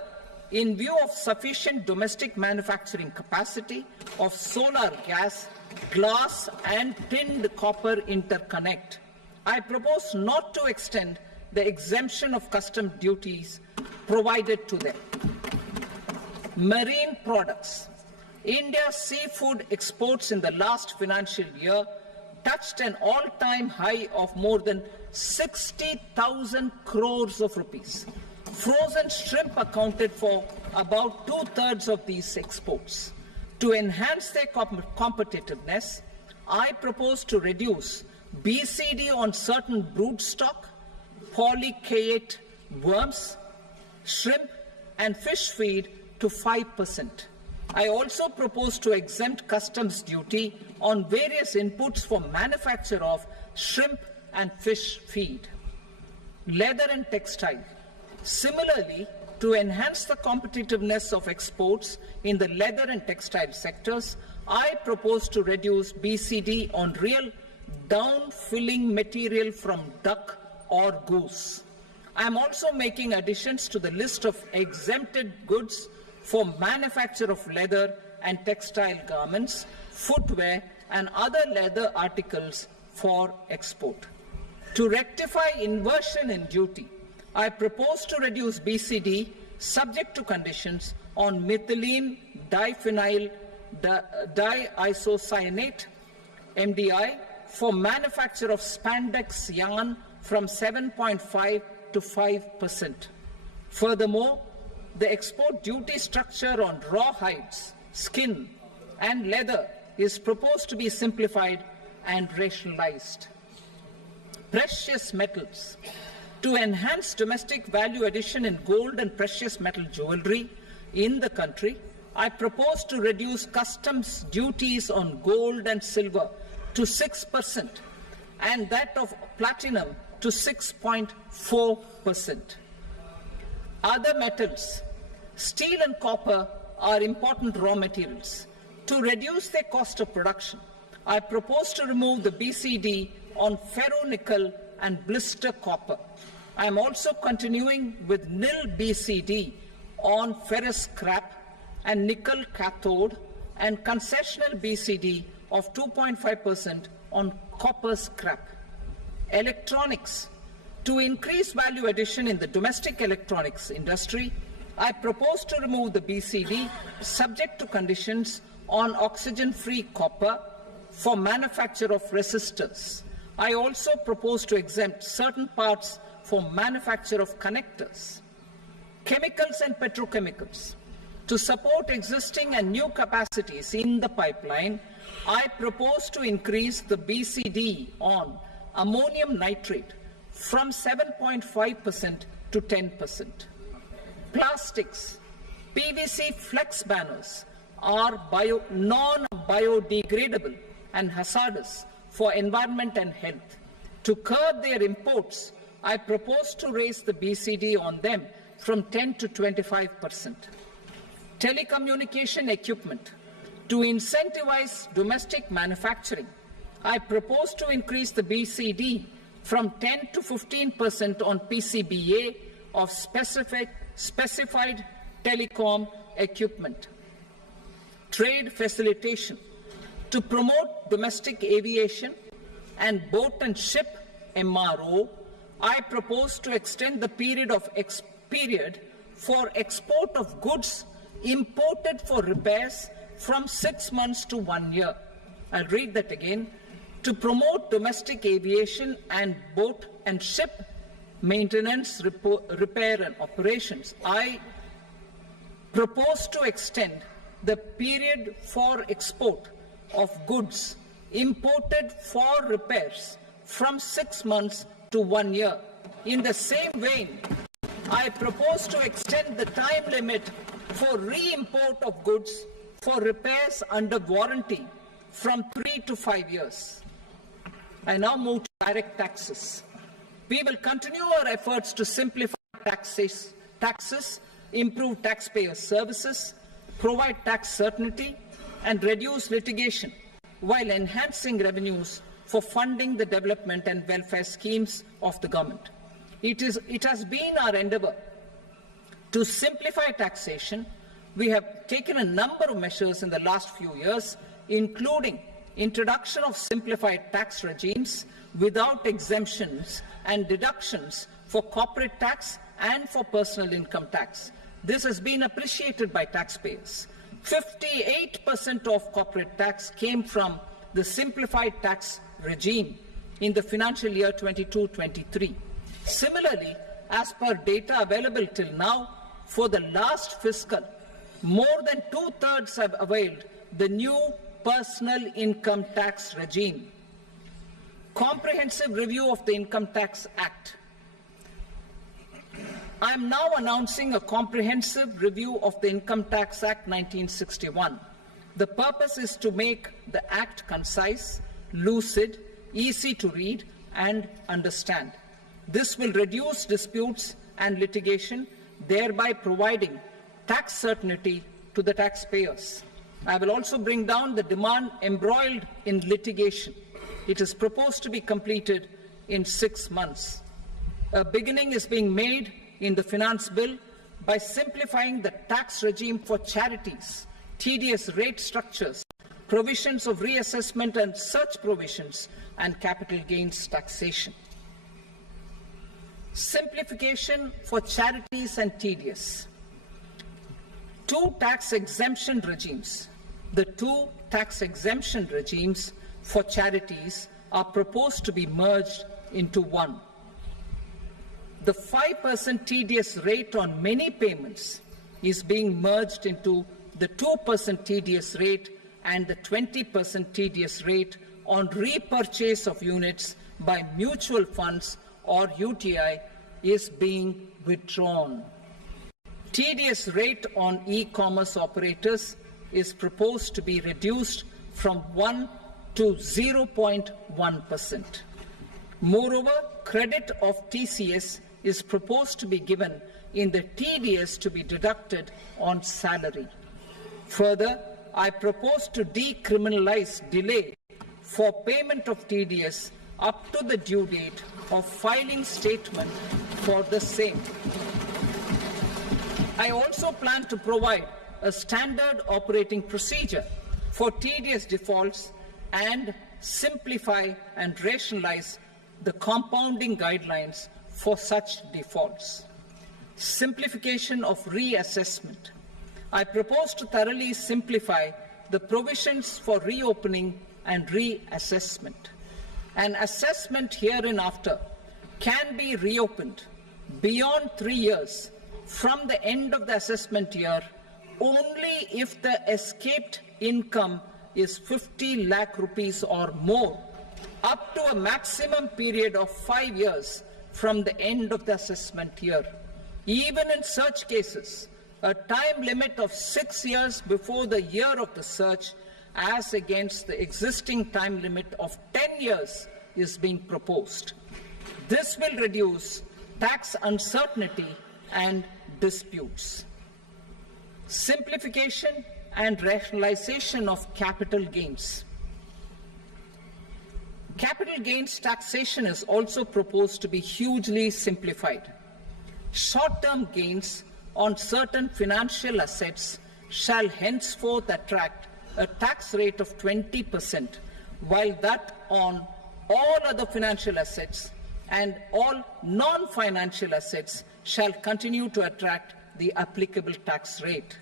in view of sufficient domestic manufacturing capacity of solar gas, glass, and tinned copper interconnect, I propose not to extend the exemption of custom duties provided to them. Marine products. India's seafood exports in the last financial year touched an all-time high of more than 60,000 crores of rupees. Frozen shrimp accounted for about 2/3 of these exports. To enhance their competitiveness, I propose to reduce BCD on certain broodstock, polychaete worms, shrimp, and fish feed to 5%. I also propose to exempt customs duty on various inputs for manufacture of shrimp and fish feed. Leather and textile. Similarly, to enhance the competitiveness of exports in the leather and textile sectors, I propose to reduce BCD on real down-filling material from duck or goose. I am also making additions to the list of exempted goods for manufacture of leather and textile garments, footwear, and other leather articles for export. To rectify inversion in duty, I propose to reduce BCD subject to conditions on methylene diphenyl diisocyanate, MDI, for manufacture of spandex yarn from 7.5 to 5%. Furthermore, the export duty structure on raw hides, skin, and leather is proposed to be simplified and rationalized. Precious metals. To enhance domestic value addition in gold and precious metal jewelry in the country, I propose to reduce customs duties on gold and silver to 6% and that of platinum to 6.4%. Other metals. Steel and copper are important raw materials. To reduce their cost of production, I propose to remove the BCD on ferronickel and blister copper. I am also continuing with nil BCD on ferrous scrap and nickel cathode and concessional BCD of 2.5% on copper scrap. electronics. To increase value addition in the domestic electronics industry, I propose to remove the BCD subject to conditions on oxygen-free copper for manufacture of resistors. I also propose to exempt certain parts for manufacture of connectors. Chemicals and petrochemicals. To support existing and new capacities in the pipeline, I propose to increase the BCD on ammonium nitrate from 7.5% to 10%. Plastics. PVC flex banners are non-biodegradable and hazardous for environment and health. To curb their imports, I propose to raise the BCD on them from 10 to 25%. Telecommunication equipment. To incentivize domestic manufacturing, I propose to increase the BCD from 10 to 15% on PCBA of specified telecom equipment. Trade facilitation. To promote domestic aviation and boat and ship MRO, I propose to extend the period for export of goods imported for repairs from 6 months to 1 year. I'll read that again. To promote domestic aviation and boat and ship maintenance, repair and operations, I propose to extend the period for export of goods imported for repairs from 6 months to 1 year. In the same vein, I propose to extend the time limit for re-import of goods for repairs under warranty from 3 to 5 years. I now move to direct taxes. We will continue our efforts to simplify taxes, improve taxpayer services, provide tax certainty, and reduce litigation while enhancing revenues for funding the development and welfare schemes of the government. It has been our endeavour to simplify taxation. We have taken a number of measures in the last few years, including introduction of simplified tax regimes without exemptions and deductions for corporate tax and for personal income tax. This has been appreciated by taxpayers. 58% of corporate tax came from the simplified tax regime in the financial year 22-23. Similarly, as per data available till now, for the last fiscal, more than 2/3 have availed the new personal income tax regime. Comprehensive review of the Income Tax Act. I am now announcing a comprehensive review of the Income Tax Act 1961. The purpose is to make the Act concise, lucid, easy to read and understand. This will reduce disputes and litigation, thereby providing tax certainty to the taxpayers. I will also bring down the demand embroiled in litigation. It is proposed to be completed in 6 months. A beginning is being made in the Finance Bill by simplifying the tax regime for charities, tedious rate structures, provisions of reassessment and such provisions, and capital gains taxation. Simplification for charities and tedious. Two tax exemption regimes. The two tax exemption regimes for charities are proposed to be merged into one. The 5% TDS rate on many payments is being merged into the 2% TDS rate, and the 20% TDS rate on repurchase of units by mutual funds or UTI is being withdrawn. TDS rate on e-commerce operators is proposed to be reduced from 1 to 0.1%. Moreover, credit of TCS is proposed to be given in the TDS to be deducted on salary. Further, I propose to decriminalize delay for payment of TDS up to the due date of filing statement for the same. I also plan to provide a standard operating procedure for TDS defaults and simplify and rationalize the compounding guidelines for such defaults. Simplification of reassessment. I propose to thoroughly simplify the provisions for reopening and reassessment. An assessment hereinafter can be reopened beyond 3 years from the end of the assessment year only if the escaped income is 50 lakh rupees or more, up to a maximum period of 5 years from the end of the assessment year. Even in such cases, a time limit of 6 years before the year of the search, as against the existing time limit of 10 years, is being proposed. This will reduce tax uncertainty and disputes. Simplification and rationalization of capital gains. Capital gains taxation is also proposed to be hugely simplified. Short-term gains on certain financial assets shall henceforth attract a tax rate of 20%, while that on all other financial assets and all non-financial assets shall continue to attract the applicable tax rate.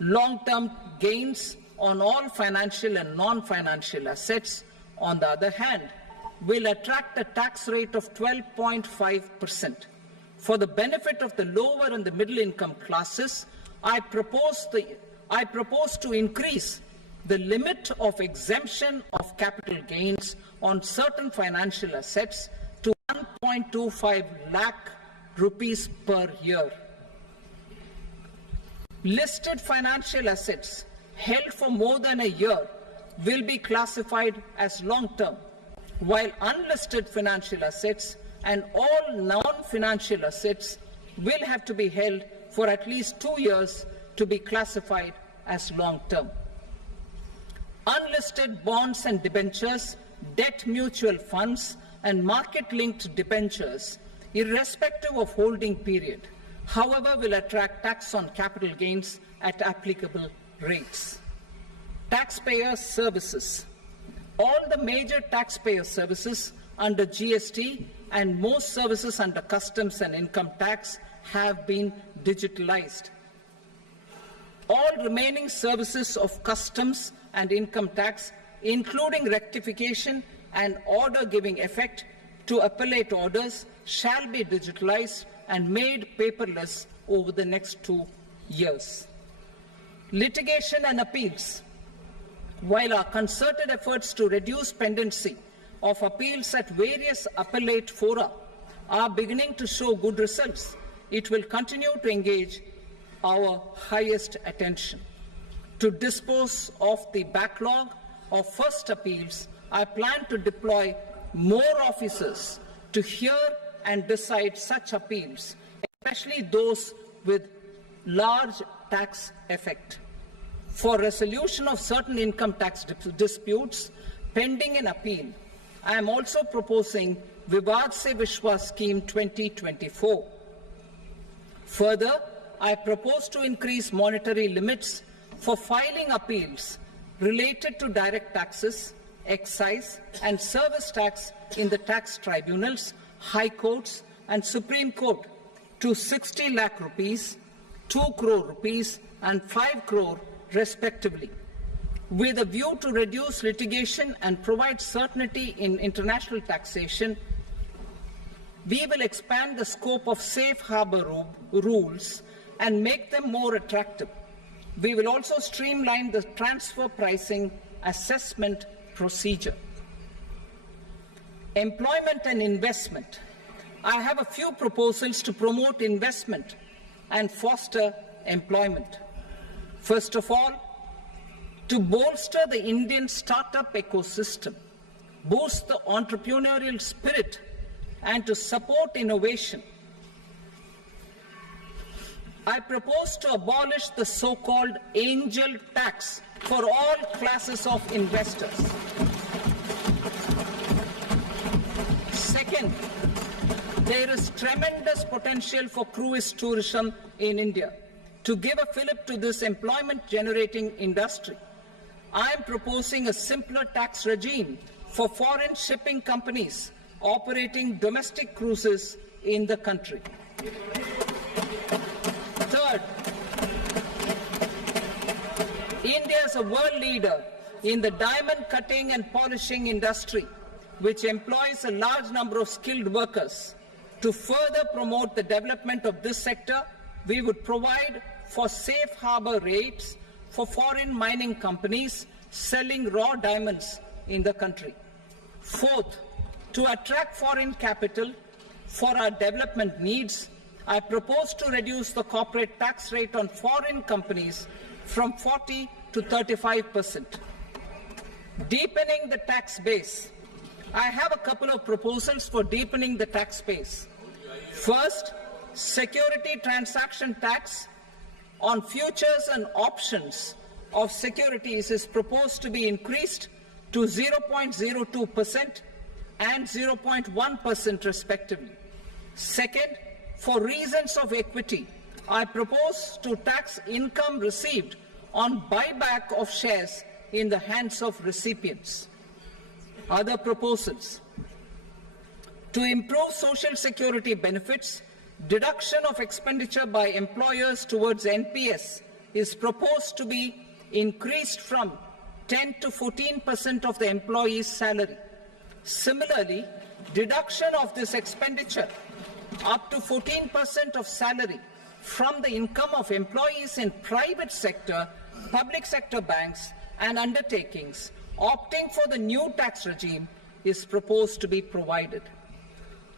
Long-term gains on all financial and non-financial assets, on the other hand, will attract a tax rate of 12.5%. For the benefit of the lower and the middle income classes, I propose to increase the limit of exemption of capital gains on certain financial assets to 1.25 lakh rupees per year. Listed financial assets held for more than a year will be classified as long-term, while unlisted financial assets and all non-financial assets will have to be held for at least 2 years to be classified as long-term. Unlisted bonds and debentures, debt mutual funds, and market-linked debentures, irrespective of holding period, however, will attract tax on capital gains at applicable rates. Taxpayer services. All the major taxpayer services under GST and most services under customs and income tax have been digitalized. All remaining services of customs and income tax, including rectification and order giving effect to appellate orders, shall be digitalized and made paperless over the next 2 years. Litigation and appeals. While our concerted efforts to reduce pendency of appeals at various appellate fora are beginning to show good results, it will continue to engage our highest attention. To dispose of the backlog of first appeals, I plan to deploy more officers to hear and decide such appeals, especially those with large tax effect. For resolution of certain income tax disputes pending an appeal, I am also proposing Vivad Se Vishwas Scheme 2024. Further, I propose to increase monetary limits for filing appeals related to direct taxes, excise, and service tax in the tax tribunals, high courts, and Supreme Court to 60 lakh rupees, 2 crore rupees, and 5 crore respectively. With a view to reduce litigation and provide certainty in international taxation, we will expand the scope of safe harbor rules and make them more attractive. We will also streamline the transfer pricing assessment procedure. Employment and investment. I have a few proposals to promote investment and foster employment. First of all, to bolster the Indian startup ecosystem, boost the entrepreneurial spirit, and to support innovation, I propose to abolish the so-called angel tax for all classes of investors. Second, there is tremendous potential for cruise tourism in India. To give a fillip to this employment-generating industry, I am proposing a simpler tax regime for foreign shipping companies operating domestic cruises in the country. Third, India is a world leader in the diamond cutting and polishing industry, which employs a large number of skilled workers. To further promote the development of this sector, we would provide for safe harbor rates for foreign mining companies selling raw diamonds in the country. Fourth, to attract foreign capital for our development needs, I propose to reduce the corporate tax rate on foreign companies from 40 to 35%. Deepening the tax base. I have a couple of proposals for deepening the tax base. First, security transaction tax on futures and options of securities is proposed to be increased to 0.02% and 0.1% respectively. Second, for reasons of equity, I propose to tax income received on buyback of shares in the hands of recipients. Other proposals. To improve social security benefits, deduction of expenditure by employers towards NPS is proposed to be increased from 10 to 14% of the employee's salary. Similarly, deduction of this expenditure up to 14% of salary from the income of employees in private sector, public sector banks and undertakings opting for the new tax regime is proposed to be provided.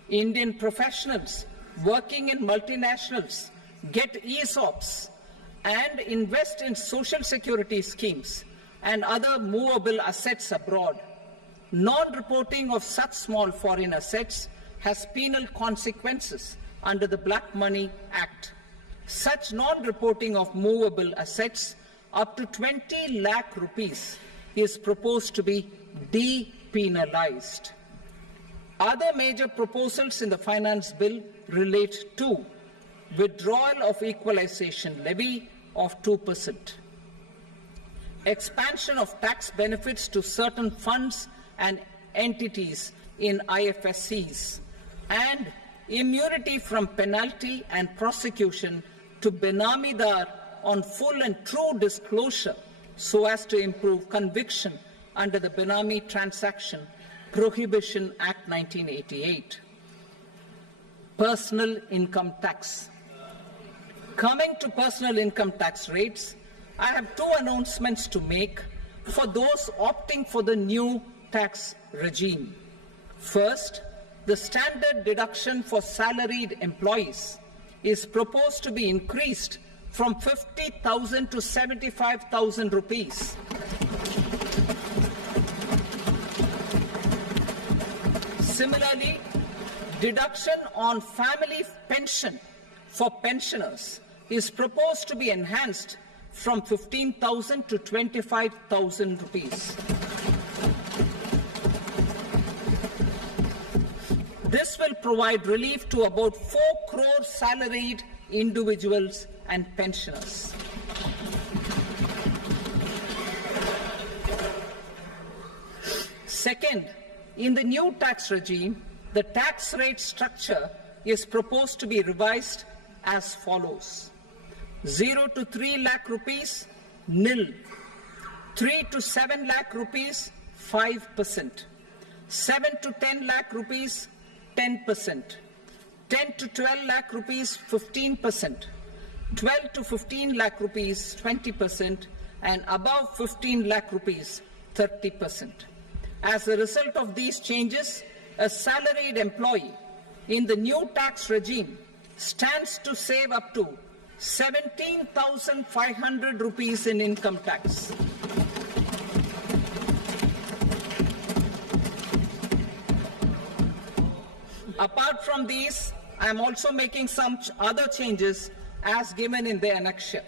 Indian professionals working in multinationals get ESOPs and invest in social security schemes and other movable assets abroad. Non-reporting of such small foreign assets has penal consequences under the Black Money Act. Such non-reporting of movable assets up to 20 lakh rupees is proposed to be depenalized. Other major proposals in the finance bill relate to withdrawal of equalization levy of 2%, expansion of tax benefits to certain funds and entities in IFSCs, and immunity from penalty and prosecution to Benamidar on full and true disclosure so as to improve conviction under the Benami Transaction Prohibition Act 1988. Personal income tax. Coming to personal income tax rates, I have two announcements to make for those opting for the new tax regime. First, the standard deduction for salaried employees is proposed to be increased from 50,000 to 75,000 rupees. Similarly, deduction on family pension for pensioners is proposed to be enhanced from 15,000 to 25,000 rupees. This will provide relief to about 4 crore salaried individuals and pensioners. Second, in the new tax regime, the tax rate structure is proposed to be revised as follows. 0 to 3 lakh rupees, nil. 3 to 7 lakh rupees, 5%. 7 to 10 lakh rupees, 10%. 10 to 12 lakh rupees, 15%. 12 to 15 lakh rupees, 20%. And above 15 lakh rupees, 30%. As a result of these changes, a salaried employee in the new tax regime stands to save up to 17,500 rupees in income tax. Apart from these, I am also making some other changes as given in the annexure.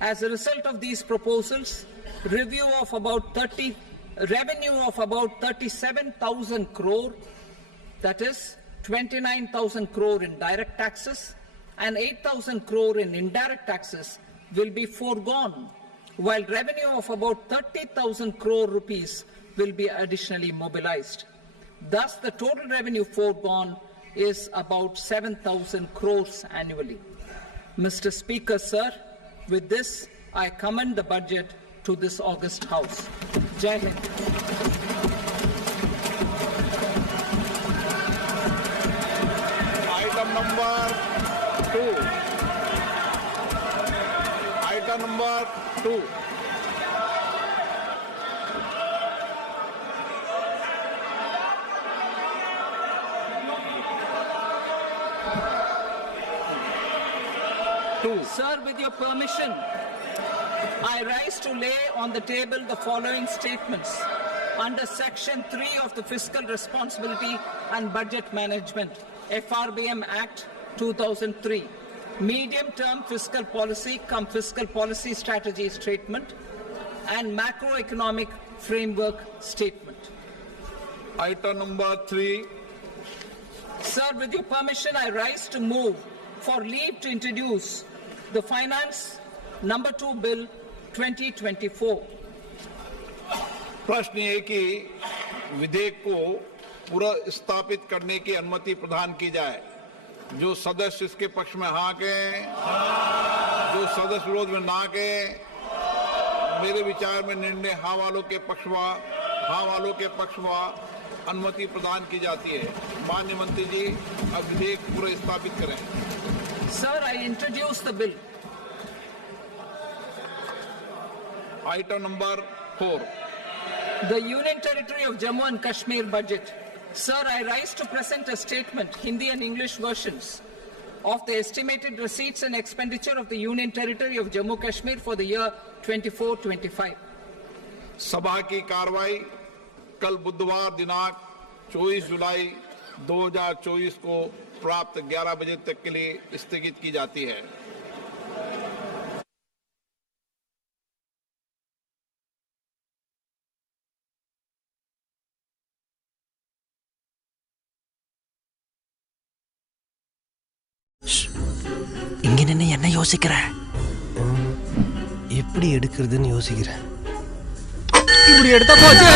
As a result of these proposals, revenue of about 37,000 crore, that is 29,000 crore in direct taxes and 8,000 crore in indirect taxes will be foregone, while revenue of about 30,000 crore rupees will be additionally mobilized. Thus, the total revenue foregone is about 7,000 crores annually. Mr. Speaker, sir, with this, I commend the budget to this august House. Jai Hind. Item number 2. Item number 2. Sir, with your permission, I rise to lay on the table the following statements under Section 3 of the Fiscal Responsibility and Budget Management, FRBM Act 2003, Medium-Term Fiscal Policy cum Fiscal Policy Strategy Statement and Macroeconomic Framework Statement. Item number 3. Sir, with your permission, I rise to move for leave to introduce the Finance Number 2 Bill 2024. प्रश्न ये कि विधेयक को पुनर्स्थापित करने की अनुमति प्रदान की जाए। जो सदस्य इसके पक्ष में हाँ कहें, जो सदस्य विरोध में ना कहें, मेरे विचार में निर्णय हाँ वालों के पक्ष में अनुमति प्रदान की जाती है। माननीय मंत्री जी, अब विधेयक पुनर्स्थापित करें। Sir, I introduce the bill. Item number 4. The Union Territory of Jammu and Kashmir budget. Sir, I rise to present a statement, Hindi and English versions, of the estimated receipts and expenditure of the Union Territory of Jammu and Kashmir for the year 24-25. सभा की कार्रवाई कल बुधवार दिनांक 24 जुलाई 2024 को प्राप्त 11 बजे तक के लिए स्थगित की जाती है। இங்க நின்னு என்ன யோசிக்கிற? எப்படி எடுக்கிறதுன்னு யோசிக்கிறேன். இப்படி எடுத்தா போச்சு.